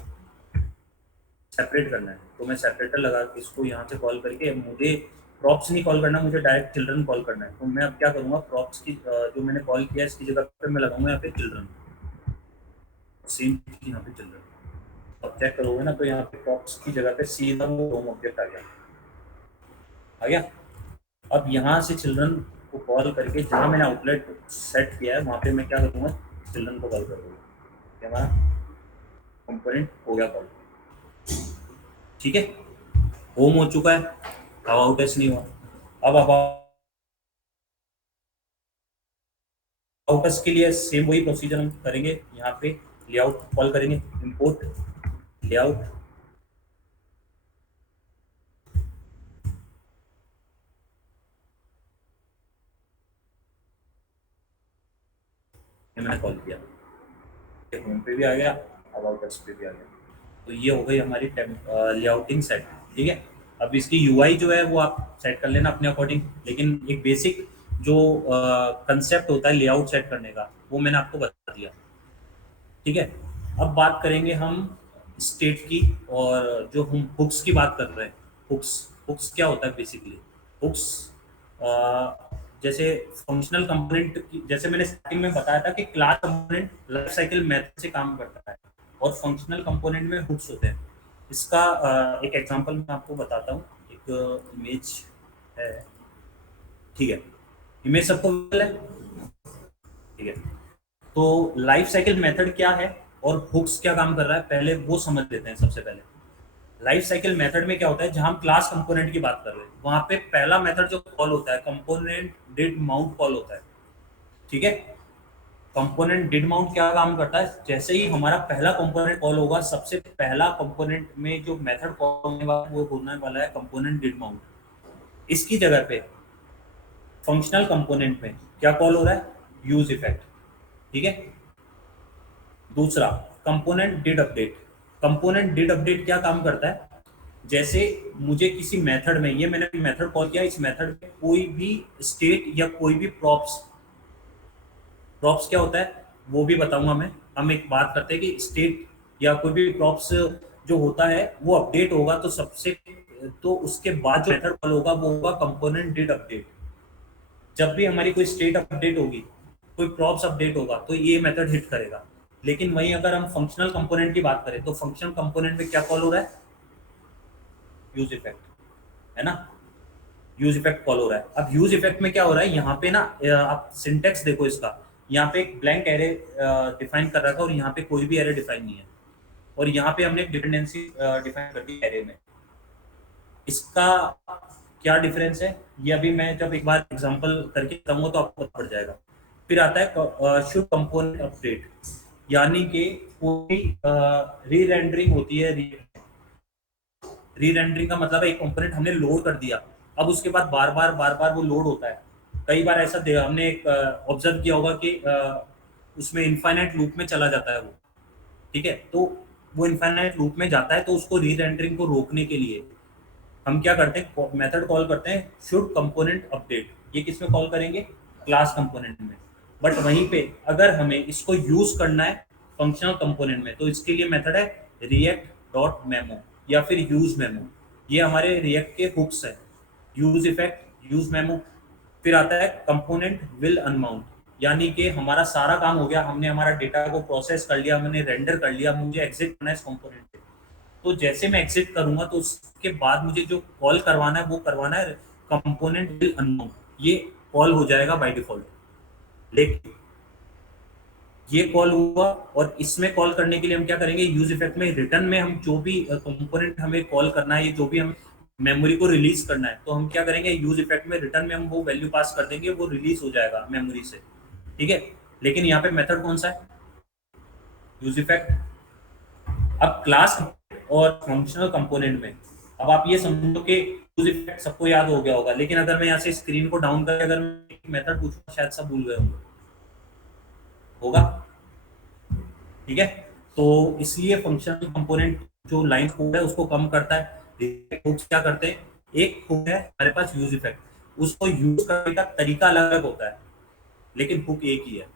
सेपरेट करना है। तो मैं सेपरेटर लगा के इसको यहाँ से कॉल करके, मुझे प्रॉप्स नहीं कॉल करना, मुझे डायरेक्ट चिल्ड्रन कॉल करना है। तो मैं अब क्या करूँगा, प्रॉप्स की जो मैंने कॉल किया इसकी जगह पे मैं लगाऊंगा यहाँ पे चिल्ड्रन, सेम यहाँ पे चिल्ड्रन। अब चेक करोगे ना तो यहाँ पे प्रॉप्स की जगह पे सीधा वो होम ऑब्जेक्ट आ गया, आ गया। अब यहाँ से चिल्ड्रन को कॉल करके जहाँ मैंने आउटलेट सेट किया है वहाँ पे मैं क्या करूँगा, चिल्ड्रन को कॉल करूँगा, हमारा कंपोनेंट हो गया कॉल, ठीक है। होम हो चुका है, अबाउट अस नहीं हुआ। अब अबाउट अस के लिए सेम वही प्रोसीजर हम करेंगे, यहाँ पे लेआउट कॉल करेंगे, इंपोर्ट लेआउट, ये मैंने कॉल किया, होम पे भी आ गया, अबाउट अस पे भी आ गया। तो ये हो गई हमारी लेआउटिंग सेट, ठीक है। अब इसकी यूआई जो है वो आप सेट कर लेना अपने अकॉर्डिंग, लेकिन एक बेसिक जो कंसेप्ट होता है लेआउट सेट करने का वो मैंने आपको बता दिया, ठीक है। अब बात करेंगे हम स्टेट की, और जो हम हुक्स की बात कर रहे हैं, हुक्स हुक्स क्या होता है बेसिकली। हुक्स जैसे फंक्शनल कंपोनेंट की, जैसे मैंने स्टार्टिंग में बताया था कि class component life cycle method से काम करता है और फंक्शनल कंपोनेंट में हुक्स होते हैं। इसका एक एग्जांपल मैं आपको बताता हूँ। एक इमेज है, ठीक है, इमेज सबको visible है, ठीक है। तो लाइफ साइकिल मेथड क्या है और हुक्स क्या काम कर रहा है, पहले वो समझ लेते हैं। सबसे पहले लाइफ साइकिल मेथड में क्या होता है, जहां हम क्लास कंपोनेंट की बात कर रहे हैं वहां पे पहला मेथड जो कॉल होता है कंपोनेंट डिड माउंट कॉल होता है, ठीक है। कंपोनेंट डिड माउंट क्या काम करता है, जैसे ही हमारा पहला कंपोनेंट कॉल होगा, सबसे पहला कंपोनेंट में जो मेथड कॉल होने वाला वो होने वाला है कंपोनेंट डिड माउंट। इसकी जगह पे फंक्शनल कंपोनेंट में क्या कॉल हो रहा है, यूज इफेक्ट, ठीक है। दूसरा component did update, component did update क्या काम करता है, जैसे मुझे किसी मेथड में, ये मैंने मेथड कॉल किया, इस मेथड में कोई भी स्टेट या कोई भी प्रॉप्स, प्रॉप्स क्या होता है वो भी बताऊंगा मैं। हम एक बात करते हैं कि स्टेट या कोई भी प्रॉप्स जो होता है वो अपडेट होगा तो सबसे तो उसके बाद जो मेथड कॉल होगा वो होगा कंपोनेंट डिड अपडेट। जब भी हमारी कोई स्टेट अपडेट होगी, कोई प्रॉप्स अपडेट होगा, तो ये मेथड हिट करेगा। लेकिन वहीं अगर हम फंक्शनल कंपोनेंट की बात करें तो फंक्शनल कंपोनेंट में क्या कॉल हो रहा है? यूज इफेक्ट, है ना? यूज इफेक्ट कॉल हो रहा है। अब यूज इफेक्ट में क्या हो रहा है यहाँ पे ना, आप सिंटेक्स देखो इसका। यहाँ पे एक ब्लैंक एरे डिफाइन कर रहा था और यहाँ पे कोई भी एरे डिफाइन नहीं है, और यहाँ पे हमने एक डिपेंडेंसी डिफाइन कर दी एरे में। इसका क्या डिफरेंस है ये अभी मैं जब एक बार एग्जांपल करके बताऊंगा तो आपको पता पड़ जाएगा। फिर आता है शुड कंपोनेंट अपडेट, यानी कि कोई री रेंडरिंग होती है। री रेंडरिंग का मतलब है एक कंपोनेंट हमने लोड कर दिया, अब उसके बाद बार बार वो लोड होता है। कई बार ऐसा हमने एक ऑब्जर्व किया होगा कि उसमें इनफाइनाइट लूप में चला जाता है वो, ठीक है? तो वो इनफाइनाइट लूप में जाता है, तो उसको री रेंडरिंग को रोकने के लिए हम क्या करते हैं, मेथड कॉल करते हैं शुड कंपोनेंट अपडेट। ये किस में कॉल करेंगे? क्लास कंपोनेंट में। बट वहीं पे अगर हमें इसको यूज करना है फंक्शनल कंपोनेंट में, तो इसके लिए मेथड है रिएक्ट डॉट मेमो या फिर यूज मेमो। ये हमारे रिएक्ट के हुक्स है, यूज इफेक्ट, यूज मेमो। फिर आता है कंपोनेंट विल अनमाउंट, यानी कि हमारा सारा काम हो गया, हमने हमारा डेटा को प्रोसेस कर लिया, हमने रेंडर कर लिया, मुझे एग्जिट करना है इस कंपोनेंट पे। तो जैसे मैं एग्जिट करूंगा तो उसके बाद मुझे जो कॉल करवाना है वो करवाना है कंपोनेंट विल अनमाउंट। ये कॉल हो जाएगा बाय डिफॉल्ट। लेकिन ये कॉल हुआ, और इसमें कॉल करने के लिए हम क्या करेंगे, यूज इफेक्ट में रिटर्न में हम जो भी कंपोनेंट हमें कॉल करना है, जो भी हम मेमोरी को रिलीज करना है, तो हम क्या करेंगे, यूज इफेक्ट में रिटर्न में हम वो वैल्यू पास कर देंगे, वो रिलीज हो जाएगा मेमोरी से, ठीक है? लेकिन यहाँ पे मेथड कौन सा है? Use effect. अब क्लास और फंक्शनल कंपोनेंट में अब आप ये समझो कि यूज इफेक्ट सबको याद हो गया होगा, लेकिन अगर मैं यहाँ से स्क्रीन को डाउन करके अगर मैं मेथड पूछूंगा शायद सब भूल गए होंगे, होगा? ठीक है? तो इसलिए फंक्शनल कंपोनेंट जो लाइन कोड है उसको कम करता है। हुक्स क्या करते हैं, एक हुक है हमारे पास यूज इफेक्ट, उसको यूज करने का तरीका अलग अलग होता है, लेकिन हुक एक ही है,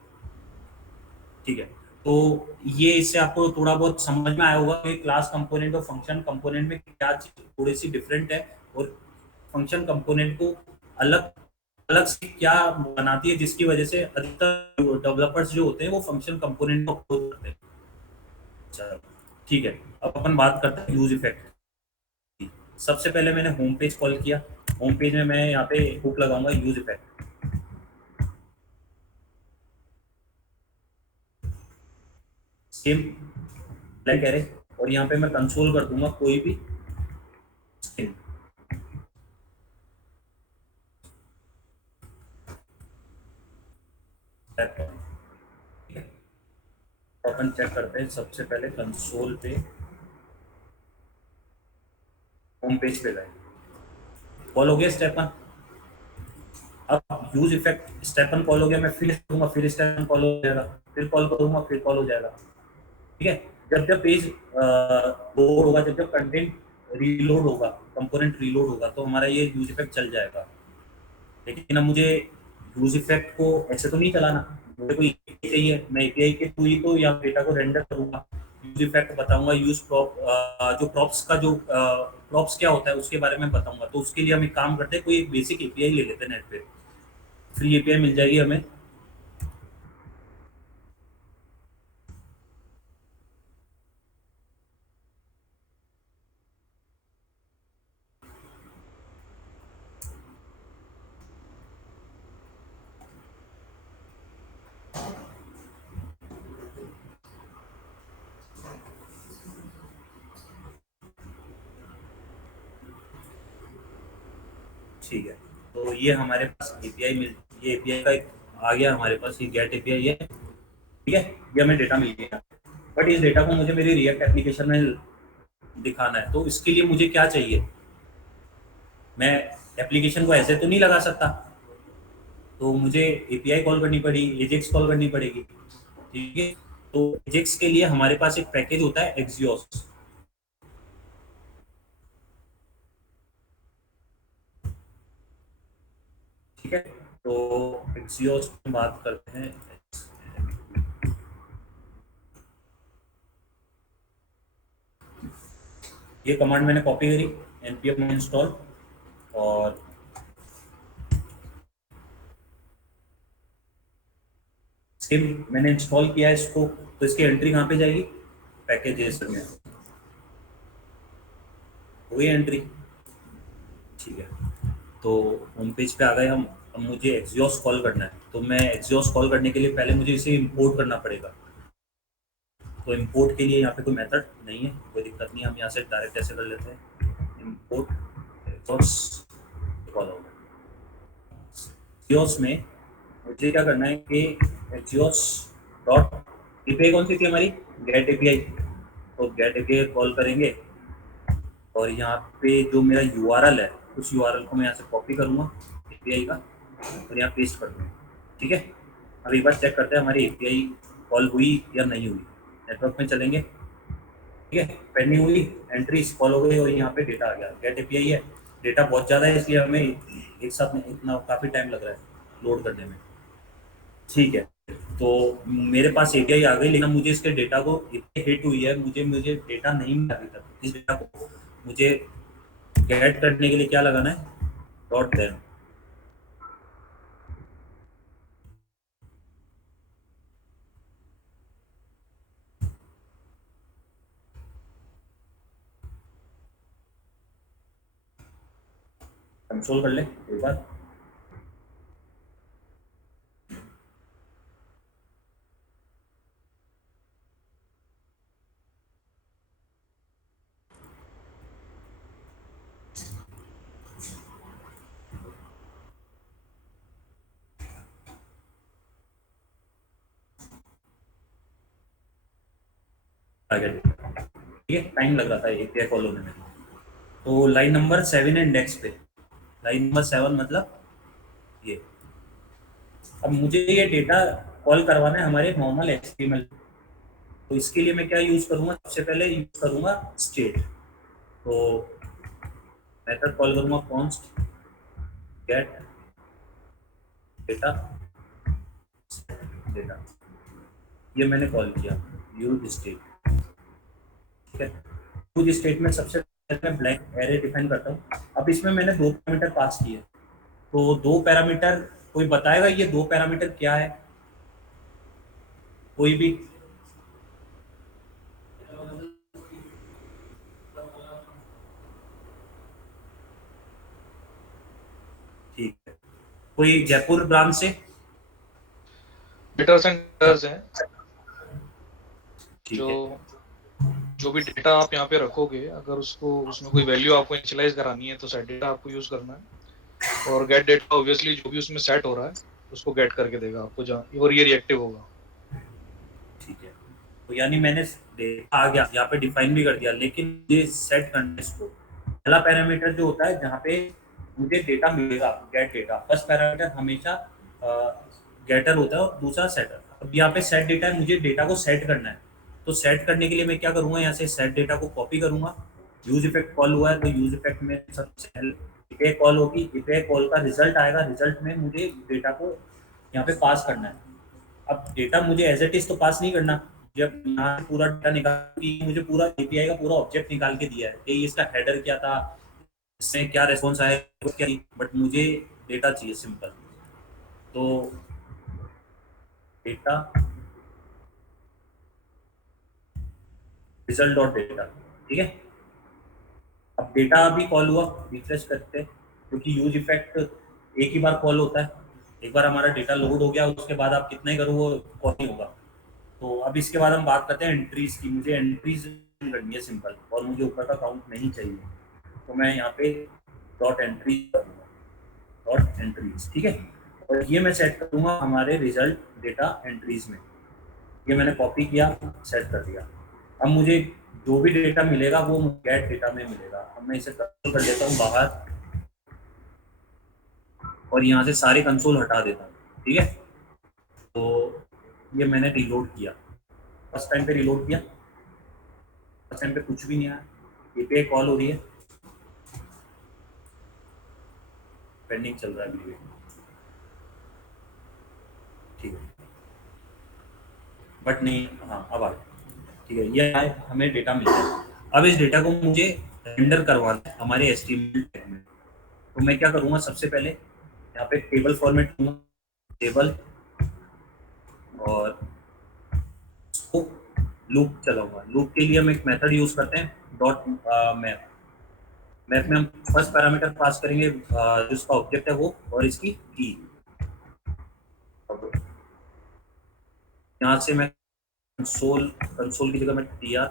ठीक है? तो ये इससे आपको थोड़ा बहुत समझ में आया होगा कि क्लास कंपोनेंट और फंक्शन कंपोनेंट में क्या चीज थोड़ी सी डिफरेंट है, और फंक्शन कंपोनेंट को अलग अलग से क्या बनाती है, जिसकी वजह से अधिकतर डेवलपर्स जो होते हैं वो फंक्शन कंपोनेंट को अप्रोच करते हैं। चलो ठीक है, अब अपन बात करते हैं यूज इफेक्ट की। सबसे पहले मैंने होम पेज कॉल किया, होम पेज में मैं यहाँ पे हुक लगाऊंगा use effect, same black array, और यहाँ पे मैं कंसोल कर दूंगा कोई भी स्ट्रिंग। तो अपन चेक करते हैं सबसे पहले कंसोल पे, होम पेज पे गए, कॉल हो गया स्टेप 1। अब यूज इफेक्ट स्टेप 1 कॉल हो गया, मैं फिर करूंगा, फिर स्टेप 1 कॉल हो जाएगा, फिर कॉल करूंगा, फिर कॉल हो जाएगा, ठीक है? जब जब पेज लोड होगा, जब जब कंटेंट रीलोड होगा, कंपोनेंट रीलोड होगा, तो हमारा ये यूज इफेक्ट चल जाएगा। लेकिन अब मुझे यूज इफेक्ट को ऐसे तो नहीं चलाना, मुझे कोई API चाहिए, मैं एपीआई के थ्रू ही तो या डेटा को रेंडर करूंगा, यूज इफेक्ट बताऊंगा, यूज प्रॉप, जो प्रॉप्स का जो प्रॉप्स क्या होता है उसके बारे में बताऊंगा। तो उसके लिए हम एक काम करते हैं, कोई एक बेसिक एपीआई ले लेते हैं, नेट पे फ्री एपीआई मिल जाएगी हमें। ठीक है, तो ये हमारे पास एपीआई मिल, ये एपीआई का एक आ गया हमारे पास, ये गेट एपीआई है, ठीक है? ये हमें डेटा मिल गया, बट इस डेटा को मुझे मेरी रिएक्ट एप्लीकेशन में दिखाना है, तो इसके लिए मुझे क्या चाहिए? मैं एप्लीकेशन को ऐसे तो नहीं लगा सकता, तो मुझे एपीआई कॉल करनी पड़ी, एजेक्स कॉल करनी पड़ेगी, ठीक है? तो एजेक्स के लिए हमारे पास एक पैकेज होता है एक्सियोस, ठीक है? तो एक्सियोस की बात करते हैं। ये कमांड मैंने कॉपी करी, npm इंस्टॉल, और सेम मैंने इंस्टॉल किया है इसको, तो इसकी एंट्री कहाँ पे जाएगी, पैकेजेस में हुई एंट्री। ठीक है, तो होम पेज पे आ गए हम। अब मुझे एक्सियोस कॉल करना है, तो मैं एक्सियोस कॉल करने के लिए पहले मुझे इसे इंपोर्ट करना पड़ेगा। तो इंपोर्ट के लिए यहाँ पे कोई मेथड नहीं है, कोई दिक्कत नहीं है, हम यहाँ से डायरेक्ट ऐसे कर लेते हैं, इंपोर्ट एक्सियोस कॉल होगा। एक्सियोस में मुझे क्या करना है कि एक्सियोस डॉट एपीआई कौन सी थी हमारी, गेट एपीआई, तो गेट एपीआई कॉल करेंगे, और यहाँ पे जो मेरा यूआरएल है उस यूआरएल को मैं यहाँ से कॉपी करूँगा एपीआई का, और यहाँ पेस्ट कर दूँगा। ठीक है, अब एक बार चेक करते हैं हमारी एपीआई कॉल हुई या नहीं हुई। नेटवर्क में चलेंगे, ठीक है, पेंडिंग हुई, एंट्री कॉल हो गई, और यहाँ पे डेटा आ गया, गेट एपीआई है। डेटा बहुत ज़्यादा है, इसलिए हमें एक साथ में इतना काफ़ी टाइम लग रहा है लोड करने में। ठीक है, तो मेरे पास एपीआई आ गई, लेकिन मुझे इसके डेटा को इतनी हिट हुई है, मुझे मुझे डेटा नहीं मिला अभी तक। इस डेटा को मुझे गेट करने के लिए क्या लगाना है, डॉट देन। कंसोल कर ले एक बार। टारगेट, ठीक है, टाइम लग रहा था एपीआई कॉल होने में। तो लाइन नंबर 7 है इंडेक्स पे, लाइन नंबर 7 मतलब ये। अब मुझे ये डेटा कॉल करवाना है हमारे नॉर्मल एचटीएमएल, तो इसके लिए मैं क्या यूज़ करूँगा, सबसे पहले यूज़ करूँगा स्टेट। तो मेथड कॉल करूँगा कॉन्स्ट गेट डेटा डेटा, ये मैंने कॉल किया यूज स्टेट। ठीक है, यूज स्टेट में सबसे पहले मैं ब्लैंक एरे डिफाइन करता हूँ। अब इसमें मैंने 2 पैरामीटर पास किए, तो 2 पैरामीटर, कोई बताएगा ये 2 पैरामीटर क्या है, कोई भी? ठीक है, कोई जयपुर ब्रांच से? डेटा सेंटर्स हैं, ठीक जो है, जो भी डेटा आप यहाँ पे रखोगे, अगर उसको उसमें कोई वैल्यू आपको इनिशियलाइज करानी है तो सेट डेटा आपको यूज करना है, और गेट डेटा ऑब्वियसली जो भी उसमें सेट हो रहा है उसको गेट करके देगा आपको जहाँ, और ये रिएक्टिव होगा। ठीक है। तो यानी मैंने डेटा आ गया, यहाँ पे डिफाइन भी कर दिया, लेकिन ये सेट करना है इसको। पहला पैरामीटर जो होता है जहाँ पे मुझे डेटा मिलेगा, गेट डेटा, फर्स्ट पैरामीटर हमेशा गेटर होता है और दूसरा सेटर। अब यहाँ पे सेट डेटा है, मुझे डेटा को सेट करना है, तो सेट करने के लिए मैं क्या करूँगा, यहाँ से सेट डेटा को कॉपी करूँगा। यूज इफेक्ट कॉल हुआ है, तो यूज इफेक्ट में सबसे पहले एपीआई कॉल होगी, एपीआई कॉल का रिजल्ट आएगा, रिजल्ट में मुझे डेटा को यहाँ पे पास करना है। अब डेटा मुझे एज इट इज तो पास नहीं करना, जब यहाँ से पूरा डेटा निकाल के मुझे पूरा एपीआई का पूरा ऑब्जेक्ट निकाल के दिया है कि इसका हेडर क्या था, इसमें क्या रेस्पॉन्स आया, क्या, बट मुझे डेटा चाहिए सिंपल। तो डेटा रिजल्ट डॉट डेटा, ठीक है। अब डेटा अभी कॉल हुआ, रिफ्रेश करते हैं, क्योंकि यूज इफेक्ट एक ही बार कॉल होता है, एक बार हमारा डेटा लोड हो गया, उसके बाद आप कितना ही करो वो कॉल नहीं होगा। तो अब इसके बाद हम बात करते हैं एंट्रीज की। मुझे एंट्रीज करनी है सिंपल, और मुझे ऊपर का काउंट नहीं चाहिए, तो मैं यहाँ पे डॉट एंट्री करूँगा, डॉट एंट्रीज, ठीक है। और ये मैं सेट करूँगा हमारे रिजल्ट डेटा एंट्रीज में। ये मैंने कॉपी किया, सेट कर दिया। अब मुझे जो भी डेटा मिलेगा वो गेट डेटा में मिलेगा। अब मैं इसे कंसोल कर लेता हूँ बाहर, और यहाँ से सारे कंसोल हटा देता हूँ, ठीक है। तो ये मैंने रिलोड किया, फर्स्ट टाइम पे रिलोड किया, फर्स्ट टाइम पे कुछ भी नहीं आया, एपीआई कॉल हो रही है, पेंडिंग चल रहा है अभी भी, ठीक है, बट नहीं, हाँ अब आ गया, ठीक है। ये हमें डेटा मिल गया। अब इस डेटा को मुझे रेंडर करवाना है हमारे HTML टैग में। तो मैं क्या करूँगा, सबसे पहले यहाँ पे टेबल फॉर्मेट लूँगा, टेबल, और उसको लूप चलाऊंगा। लूप के लिए हम एक मेथड यूज करते हैं डॉट मैप। मैप में हम फर्स्ट पैरामीटर पास करेंगे जिसका ऑब्जेक्ट है वो, और इसकी की। यहाँ से मैं कंसोल कंसोल की जगह में tr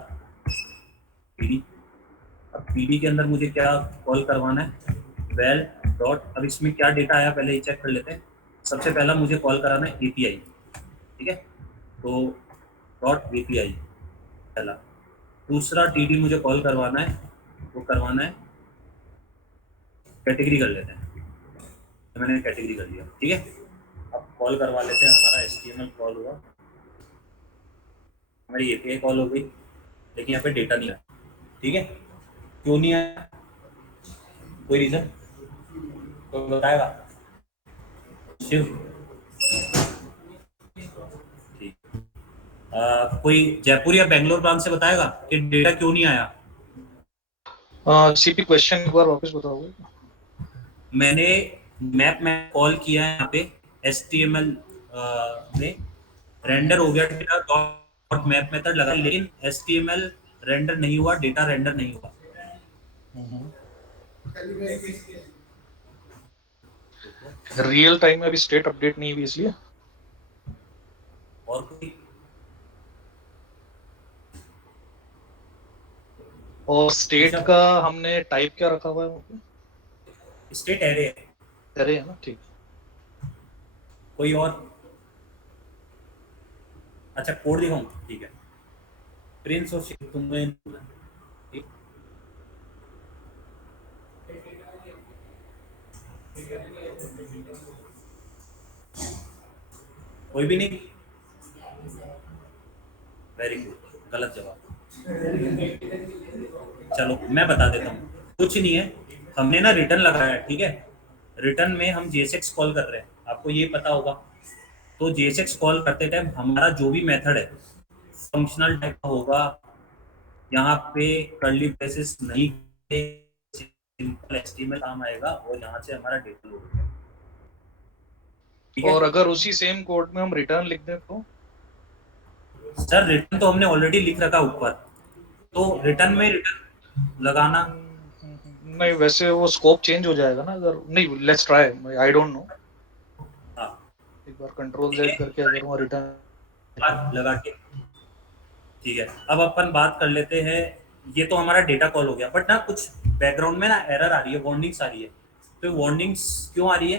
pd। अब pd के अंदर मुझे क्या कॉल करवाना है, वेल डॉट। अब इसमें क्या डेटा आया पहले ही चेक कर लेते हैं। सबसे पहला मुझे कॉल कराना है एपीआई, ठीक है, तो डॉट एपीआई पहला। दूसरा टीडी मुझे कॉल करवाना है, वो करवाना है कैटेगरी कर लेते हैं, तो मैंने कैटेगरी कर लिया, ठीक है। अब कॉल करवा लेते हैं, हमारा एचटीएमएल कॉल हुआ, हमारी एपीआई कॉल हो गई, लेकिन यहाँ पे डेटा नहीं आया, ठीक है। क्यों नहीं आया, कोई रीजन तो बताएगा शिव? ठीक। कोई जयपुर या बेंगलोर ब्रांच से बताएगा कि डेटा क्यों नहीं आया? सीपी क्वेश्चन एक बार वापस बताओगे? मैंने मैप में कॉल किया है यहाँ पे HTML में, रेंडर हो गया डेटा, डॉट मैप मेथड लगा, लेकिन HTML रेंडर नहीं हुआ, डेटा रेंडर नहीं हुआ। रियल टाइम में अभी स्टेट अपडेट नहीं हुई इसलिए। और कोई? और स्टेट का हमने टाइप क्या रखा हुआ है? स्टेट एरे है। एरे है ना, ठीक। कोई और? अच्छा कोड दिखाऊं, ठीक है। प्रिंस और शिव तुमने ठीक? कोई भी नहीं? वेरी गुड, गलत जवाब। चलो मैं बता देता हूँ, कुछ नहीं है, हमने ना रिटर्न लगाया है, ठीक है। रिटर्न में हम JSX कॉल कर रहे हैं, आपको ये पता होगा। तो JSX कॉल करते टाइम हमारा जो भी मेथड है फंक्शनल टाइप का होगा, यहाँ पे कर्ली ब्रेसेस नहीं, सिंपल HTML काम आएगा, और यहाँ से हमारा डेटा लोड होगा, ठीक है। और अगर उसी सेम कोड में हम रिटर्न लिख दें तो? सर रिटर्न तो हमने ऑलरेडी लिख रखा ऊपर, तो रिटर्न में रिटर्न लगाना। नहीं, वैसे वो स्कोप चेंज हो जाएगा ना अगर नहीं। Let's try, I don't know. हाँ, एक बार कंट्रोल Z करके अगर वहाँ रिटर्न लगा के, ठीक है। अब अपन बात कर लेते हैं, ये तो हमारा डेटा कॉल हो गया, बट ना कुछ बैकग्राउंड में ना एरर आ रही है, वार्निंग्स आ रही है। तो वार्निंग्स क्यों आ रही है,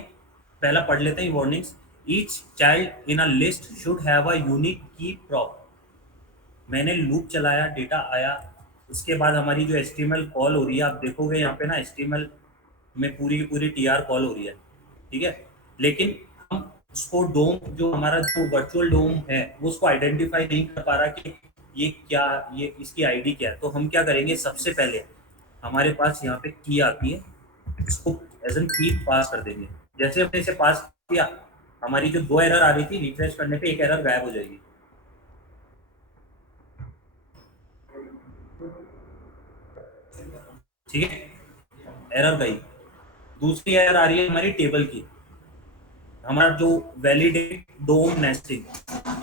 पहला पढ़ लेते हैं warnings. Each child in a list should have a unique की प्रॉप। मैंने लूप चलाया, डेटा आया, उसके बाद हमारी जो HTML कॉल हो रही है, आप देखोगे यहाँ पे ना HTML में पूरी की पूरी TR कॉल हो रही है, ठीक है। लेकिन हम उसको डोम, जो हमारा जो वर्चुअल डोम है, वो उसको आइडेंटिफाई नहीं कर पा रहा कि ये क्या, ये इसकी आईडी क्या है। तो हम क्या करेंगे, सबसे पहले हमारे पास यहाँ पे की आती है, इसको एज एन की पास कर देंगे। जैसे हमने इसे पास किया, हमारी जो दो एरर आ रही थी, रिफ्रेश करने पे एक एरर गायब हो जाएगी, ठीक है, एरर गई। दूसरी एरर आ रही है हमारी टेबल की, हमारा जो वैलिडेट डोम नेस्टिंग,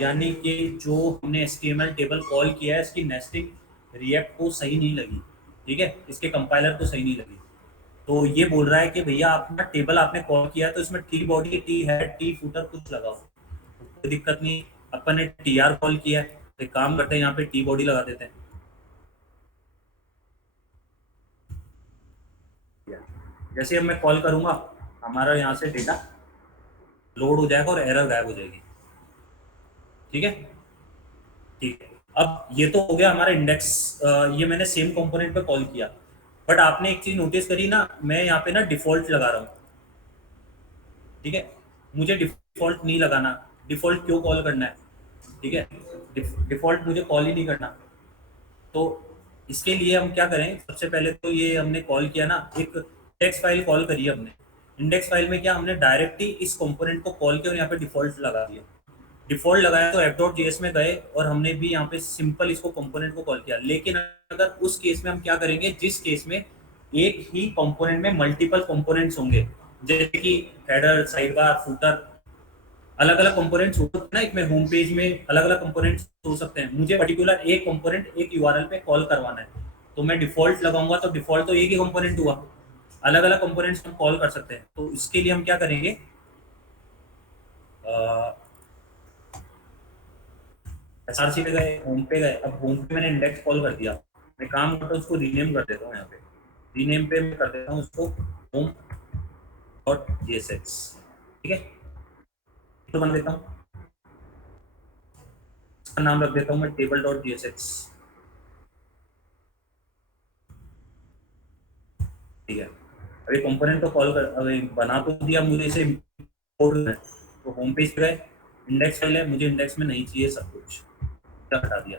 यानी कि जो हमने HTML टेबल कॉल किया है, इसकी नेस्टिंग रिएक्ट को सही नहीं लगी, ठीक है, इसके कंपाइलर को सही नहीं लगी। तो ये बोल रहा है कि भैया अपना टेबल आपने कॉल किया है, तो इसमें T body, T head, T footer कुछ लगाओ। कोई दिक्कत नहीं, अपन ने TR कॉल किया है, तो एक काम करते हैं, यहाँ पे टी बॉडी लगा देते हैं। जैसे अब मैं कॉल करूंगा, हमारा यहाँ से डेटा लोड हो जाएगा और एरर गायब हो जाएगी, ठीक है। ठीक है, अब ये तो हो गया हमारा इंडेक्स, ये मैंने सेम कंपोनेंट पे कॉल किया। बट आपने एक चीज नोटिस करी ना, मैं यहाँ पे ना डिफॉल्ट लगा रहा हूँ, ठीक है। मुझे डिफॉल्ट नहीं लगाना, डिफॉल्ट क्यों कॉल करना है, ठीक है, डिफॉल्ट मुझे कॉल ही नहीं करना। तो इसके लिए हम क्या करें, सबसे पहले तो ये हमने कॉल किया ना, एक इंडेक्स फाइल कॉल करी हमने। इंडेक्स फाइल में क्या हमने डायरेक्टली इस कंपोनेंट को कॉल किया और यहाँ पे डिफॉल्ट लगा दिया, डिफॉल्ट लगाया तो app.js में गए और हमने भी यहाँ पे सिंपल इसको कंपोनेंट को कॉल किया। लेकिन अगर उस केस में हम क्या करेंगे, जिस केस में एक ही कंपोनेंट में मल्टीपल कंपोनेंट्स होंगे, जैसे कि हेडर, साइड बार, फूटर, अलग अलग कंपोनेंट्स होते हैं ना, एक में होम पेज में अलग अलग कंपोनेंट्स हो सकते हैं। मुझे पर्टिकुलर एक कंपोनेंट एक यूआरएल पे कॉल करवाना है, तो मैं डिफॉल्ट लगाऊंगा तो डिफॉल्ट तो एक ही कंपोनेंट हुआ, अलग अलग कंपोनेंट्स हम कॉल कर सकते हैं। तो इसके लिए हम क्या करेंगे, एसआरसी पे गए, होम पे गए। अब होम पे मैंने इंडेक्स कॉल कर दिया, मैं काम करता हूँ उसको रीनेम कर देता हूँ। यहाँ पे रीनेम पे मैं कर देता हूँ उसको होम डॉट जेएसएक्स, ठीक है। तो बन देता हूँ, इसका नाम रख देता हूँ मैं टेबल डॉट जेएसएक्स, ठीक है। अभी कंपोनेंट तो कॉल कर, अभी बना तो दिया, मुझे इसे import करना है। तो होम पेज पे गए, इंडेक्स फाइल है, मुझे इंडेक्स में नहीं चाहिए सब कुछ, क्या हटा दिया,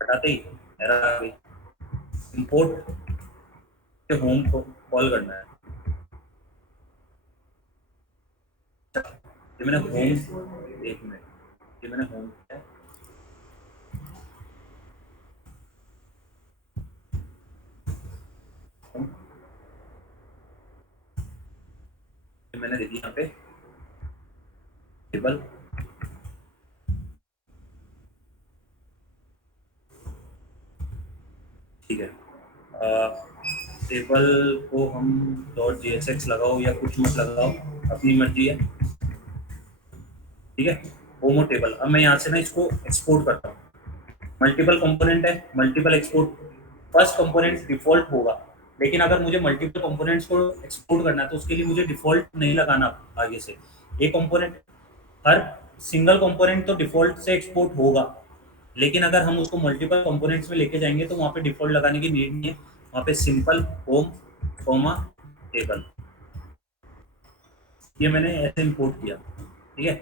हटाते ही एरर आ गई। इंपोर्ट से होम को कॉल करना है। ये मैंने होम, एक मिनट, ये मैंने होम किया है, ये मैंने दे दिया यहाँ पे टेबल, ठीक है। टेबल को हम डॉट जेएसएक्स लगाओ या कुछ मत लगाओ, अपनी मर्जी है, ठीक है। होमो टेबल। अब मैं यहाँ से ना इसको एक्सपोर्ट करता हूँ, मल्टीपल कंपोनेंट है, multiple export. First component default होगा, लेकिन अगर मुझे मल्टीपल कंपोनेंट्स को एक्सपोर्ट करना है तो उसके लिए मुझे डिफॉल्ट नहीं लगाना आगे से। एक कंपोनेंट, हर सिंगल कंपोनेंट तो डिफॉल्ट से एक्सपोर्ट होगा, लेकिन अगर हम उसको मल्टीपल कंपोनेंट्स में लेके जाएंगे तो वहाँ पे डिफॉल्ट लगाने की नीड नहीं है। वहाँ पे सिंपल होम कॉमा टेबल, ये मैंने ऐसे इंपोर्ट किया, ठीक है।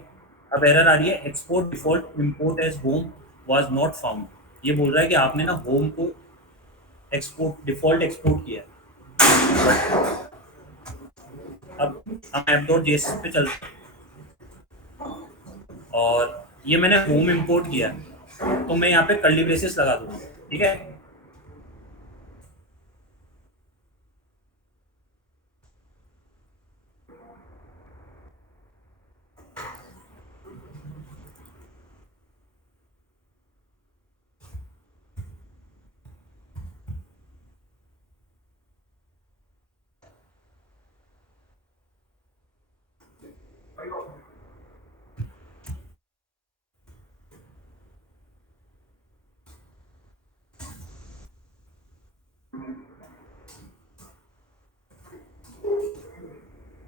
अब एरर आ रही है, export default import age home was not found. ये बोल रहा है कि आपने ना होम को एक्सपोर्ट, डिफॉल्ट एक्सपोर्ट किया है। अब हम ऐप डॉट जेएसएस पे चलते हैं, और ये मैंने होम इंपोर्ट किया है, तो मैं यहाँ पे कर्ली ब्रेसेस लगा दूंगा, ठीक है।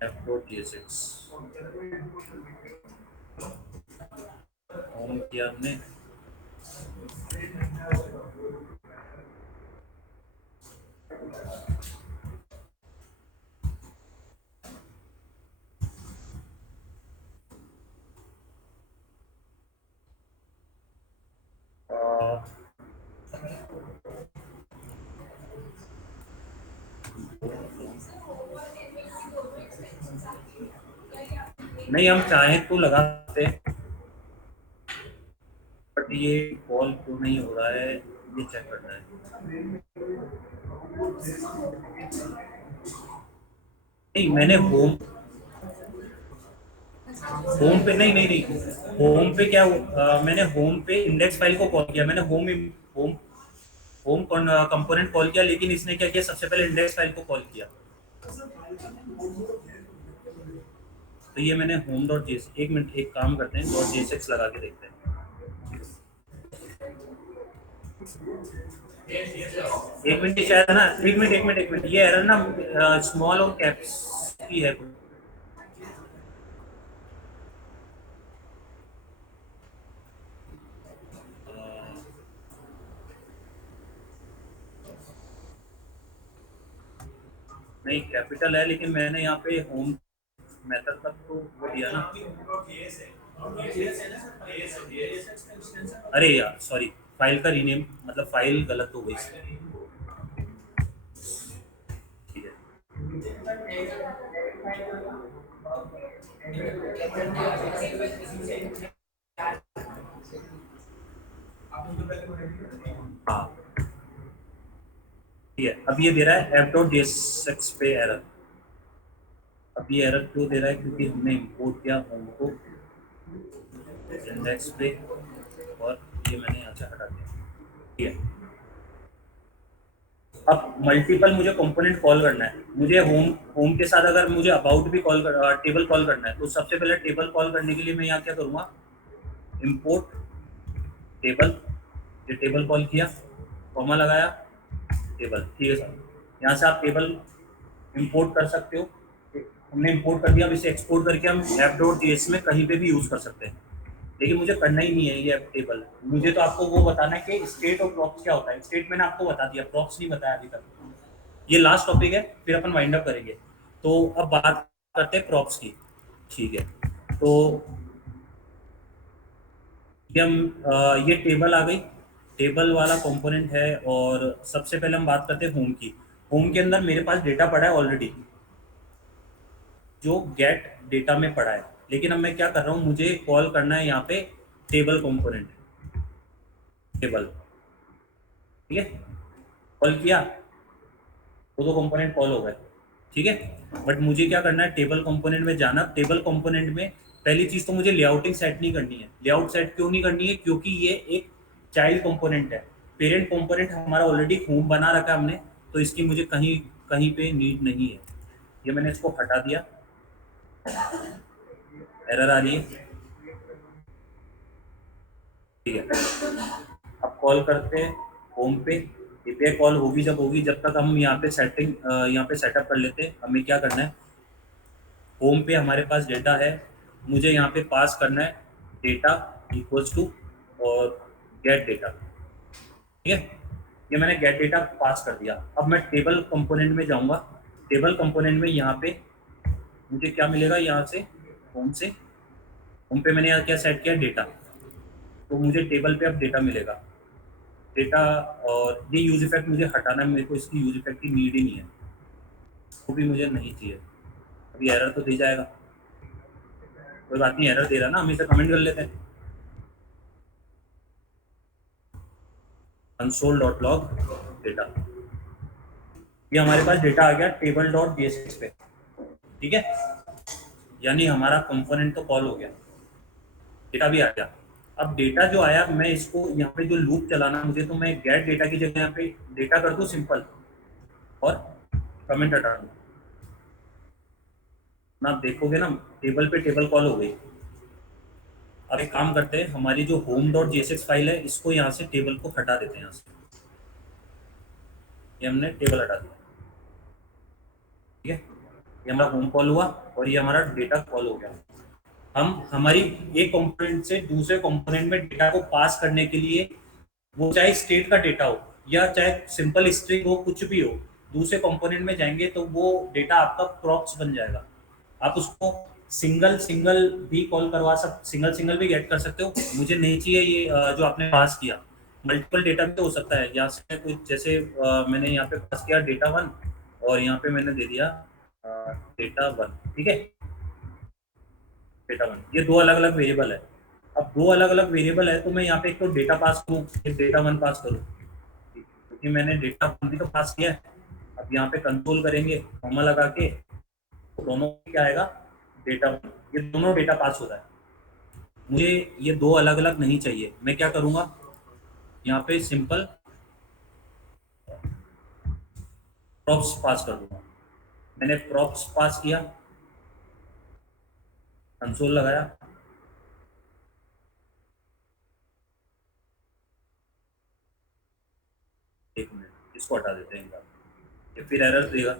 ऐप डॉट जेएसएस होम किया हमने, नहीं हम चाहें तो लगा सकते हैं, बट ये कॉल क्यों नहीं हो रहा है ये चेक करना है। नहीं मैंने होम, होम पे नहीं नहीं नहीं, होम पे क्या मैंने होम पे इंडेक्स फाइल को कॉल किया, मैंने home home home component call किया, लेकिन इसने क्या किया, सबसे पहले इंडेक्स फाइल को कॉल किया। तो ये मैंने होम डॉट जेएस, एक मिनट एक काम करते हैं, डॉट जेएसएक्स लगा के देखते हैं। एक मिनट, शायद है ना, एक मिनट ये एरर ना स्मॉल और कैप्स की है। नहीं कैपिटल है, लेकिन मैंने यहाँ पे होम मेथड तक तो वो दिया ना। अरे यार सॉरी, फाइल का रीनेम, मतलब फाइल गलत हो गई, ठीक है। हाँ ठीक है, अब ये दे रहा है f.jsx पे एरर। अब ये एरर क्यों दे रहा है? क्योंकि हमने इंपोर्ट किया होम को इंडेक्स पे और ये मैंने यहाँ से हटा दिया। ठीक है, अब मल्टीपल मुझे कंपोनेंट कॉल करना है। मुझे होम के साथ अगर मुझे अबाउट भी टेबल कॉल करना है, तो सबसे पहले टेबल कॉल करने के लिए मैं यहाँ क्या करूँगा, इंपोर्ट टेबल, ये टेबल कॉल किया, कॉमा लगाया, टेबल। ठीक है सर, यहाँ से आप टेबल इंपोर्ट कर सकते हो। हमने इंपोर्ट कर दिया, अब इसे एक्सपोर्ट करके हम f.js में कहीं पे भी यूज़ कर सकते हैं, लेकिन मुझे करना ही नहीं है ये टेबल। मुझे तो आपको वो बताना है कि स्टेट और प्रॉप्स क्या होता है। स्टेट मैंने आपको बता दिया, प्रॉप्स नहीं बताया अभी तक। ये लास्ट टॉपिक है, फिर अपन वाइंड अप करेंगे। तो अब बात करते हैं प्रॉप्स की। ठीक है, तो ये टेबल आ गई, टेबल वाला कंपोनेंट है। और सबसे पहले हम बात करते हैं होम की। होम के अंदर मेरे पास डेटा पड़ा है ऑलरेडी, जो गेट डेटा में पड़ा है, लेकिन अब मैं क्या कर रहा हूँ, मुझे कॉल करना है यहाँ पे टेबल कंपोनेंट, टेबल। ठीक है, कॉल किया तो दो कंपोनेंट कॉल हो गए। ठीक है, बट मुझे क्या करना है, टेबल कंपोनेंट में जाना। टेबल कंपोनेंट में पहली चीज तो मुझे लेआउटिंग सेट नहीं करनी है। लेआउट सेट क्यों नहीं करनी है? क्योंकि ये एक चाइल्ड कंपोनेंट है। पेरेंट कंपोनेंट हमारा ऑलरेडी होम बना रखा है हमने, तो इसकी मुझे कहीं कहीं पे नीड नहीं है। ये मैंने इसको हटा दिया, एरर आ रही है। ठीक है, अब कॉल करते हैं होम पे। एपीआई कॉल होगी जब होगी, जब तक हम यहाँ पे सेटअप कर लेते हैं। हमें क्या करना है, होम पे हमारे पास डेटा है, मुझे यहाँ पे पास करना है डेटा इक्वल्स टू और गेट डेटा। ठीक है, ये मैंने गेट डेटा पास कर दिया। अब मैं टेबल कंपोनेंट में जाऊँगा। टेबल कंपोनेंट में यहाँ पे मुझे क्या मिलेगा, यहाँ से होम पे मैंने यहाँ क्या सेट किया, डेटा। तो मुझे टेबल पे अब डेटा मिलेगा, डेटा। और ये यूज इफेक्ट मुझे हटाना है, मेरे को इसकी यूज इफेक्ट की नीड ही नहीं है, वो भी मुझे नहीं चाहिए। अभी एरर तो दे जाएगा, कोई बात नहीं, एरर दे रहा ना, हम इसे कमेंट कर लेते हैं, console.log डेटा। ये हमारे पास डेटा आ गया table.jsx पे। ठीक है, यानी हमारा कंपोनेंट तो कॉल हो गया, डेटा भी आ गया। अब डेटा जो आया, मैं इसको यहाँ पे जो लूप चलाना मुझे, तो मैं गेट डेटा की जगह यहाँ पे डेटा कर दूँ सिंपल, और कमेंट हटा दूँ ना। आप देखोगे ना, टेबल पे टेबल कॉल हो गई। अब एक काम करते हैं, हमारी जो home.jsx फाइल है, इसको यहाँ से टेबल को हटा देते हैं। यहाँ से ये हमने टेबल हटा दिया। ठीक है, ये हमारा होम कॉल हुआ और ये हमारा डेटा कॉल हो गया। हम हमारी एक कंपोनेंट से दूसरे कंपोनेंट में डेटा को पास करने के लिए, वो चाहे स्टेट का डेटा हो या चाहे सिंपल स्ट्रिंग हो, कुछ भी हो, दूसरे कंपोनेंट में जाएंगे तो वो डेटा आपका प्रॉप्स बन जाएगा। आप उसको सिंगल भी कॉल करवा सिंगल भी गेट कर सकते हो। मुझे नहीं चाहिए ये जो आपने पास किया, मल्टीपल डेटा भी तो हो सकता है। यहाँ से कुछ जैसे मैंने यहाँ पे पास किया डेटा 1 और यहाँ पे मैंने दे दिया डेटा 1। ठीक है, डेटा 1, ये दो अलग अलग वेरिएबल है। अब दो अलग अलग वेरिएबल है, तो मैं यहाँ पे एक तो डेटा पास करूँ, एक डेटा 1 पास करूँ, क्योंकि मैंने डेटा 1 भी तो पास किया है। अब यहाँ पे कंट्रोल करेंगे कॉमा लगा के, तो दोनों क्या आएगा, डेटा 1। ये दोनों डेटा पास हो रहा है। मुझे ये दो अलग अलग नहीं चाहिए। मैं क्या करूँगा, यहाँ पे सिंपल प्रॉप्स पास कर दूंगा। मैंने प्रॉप्स पास किया, कंसोल लगाया, एक मिनट इसको हटा देते हैं। ये फिर एरर देगा,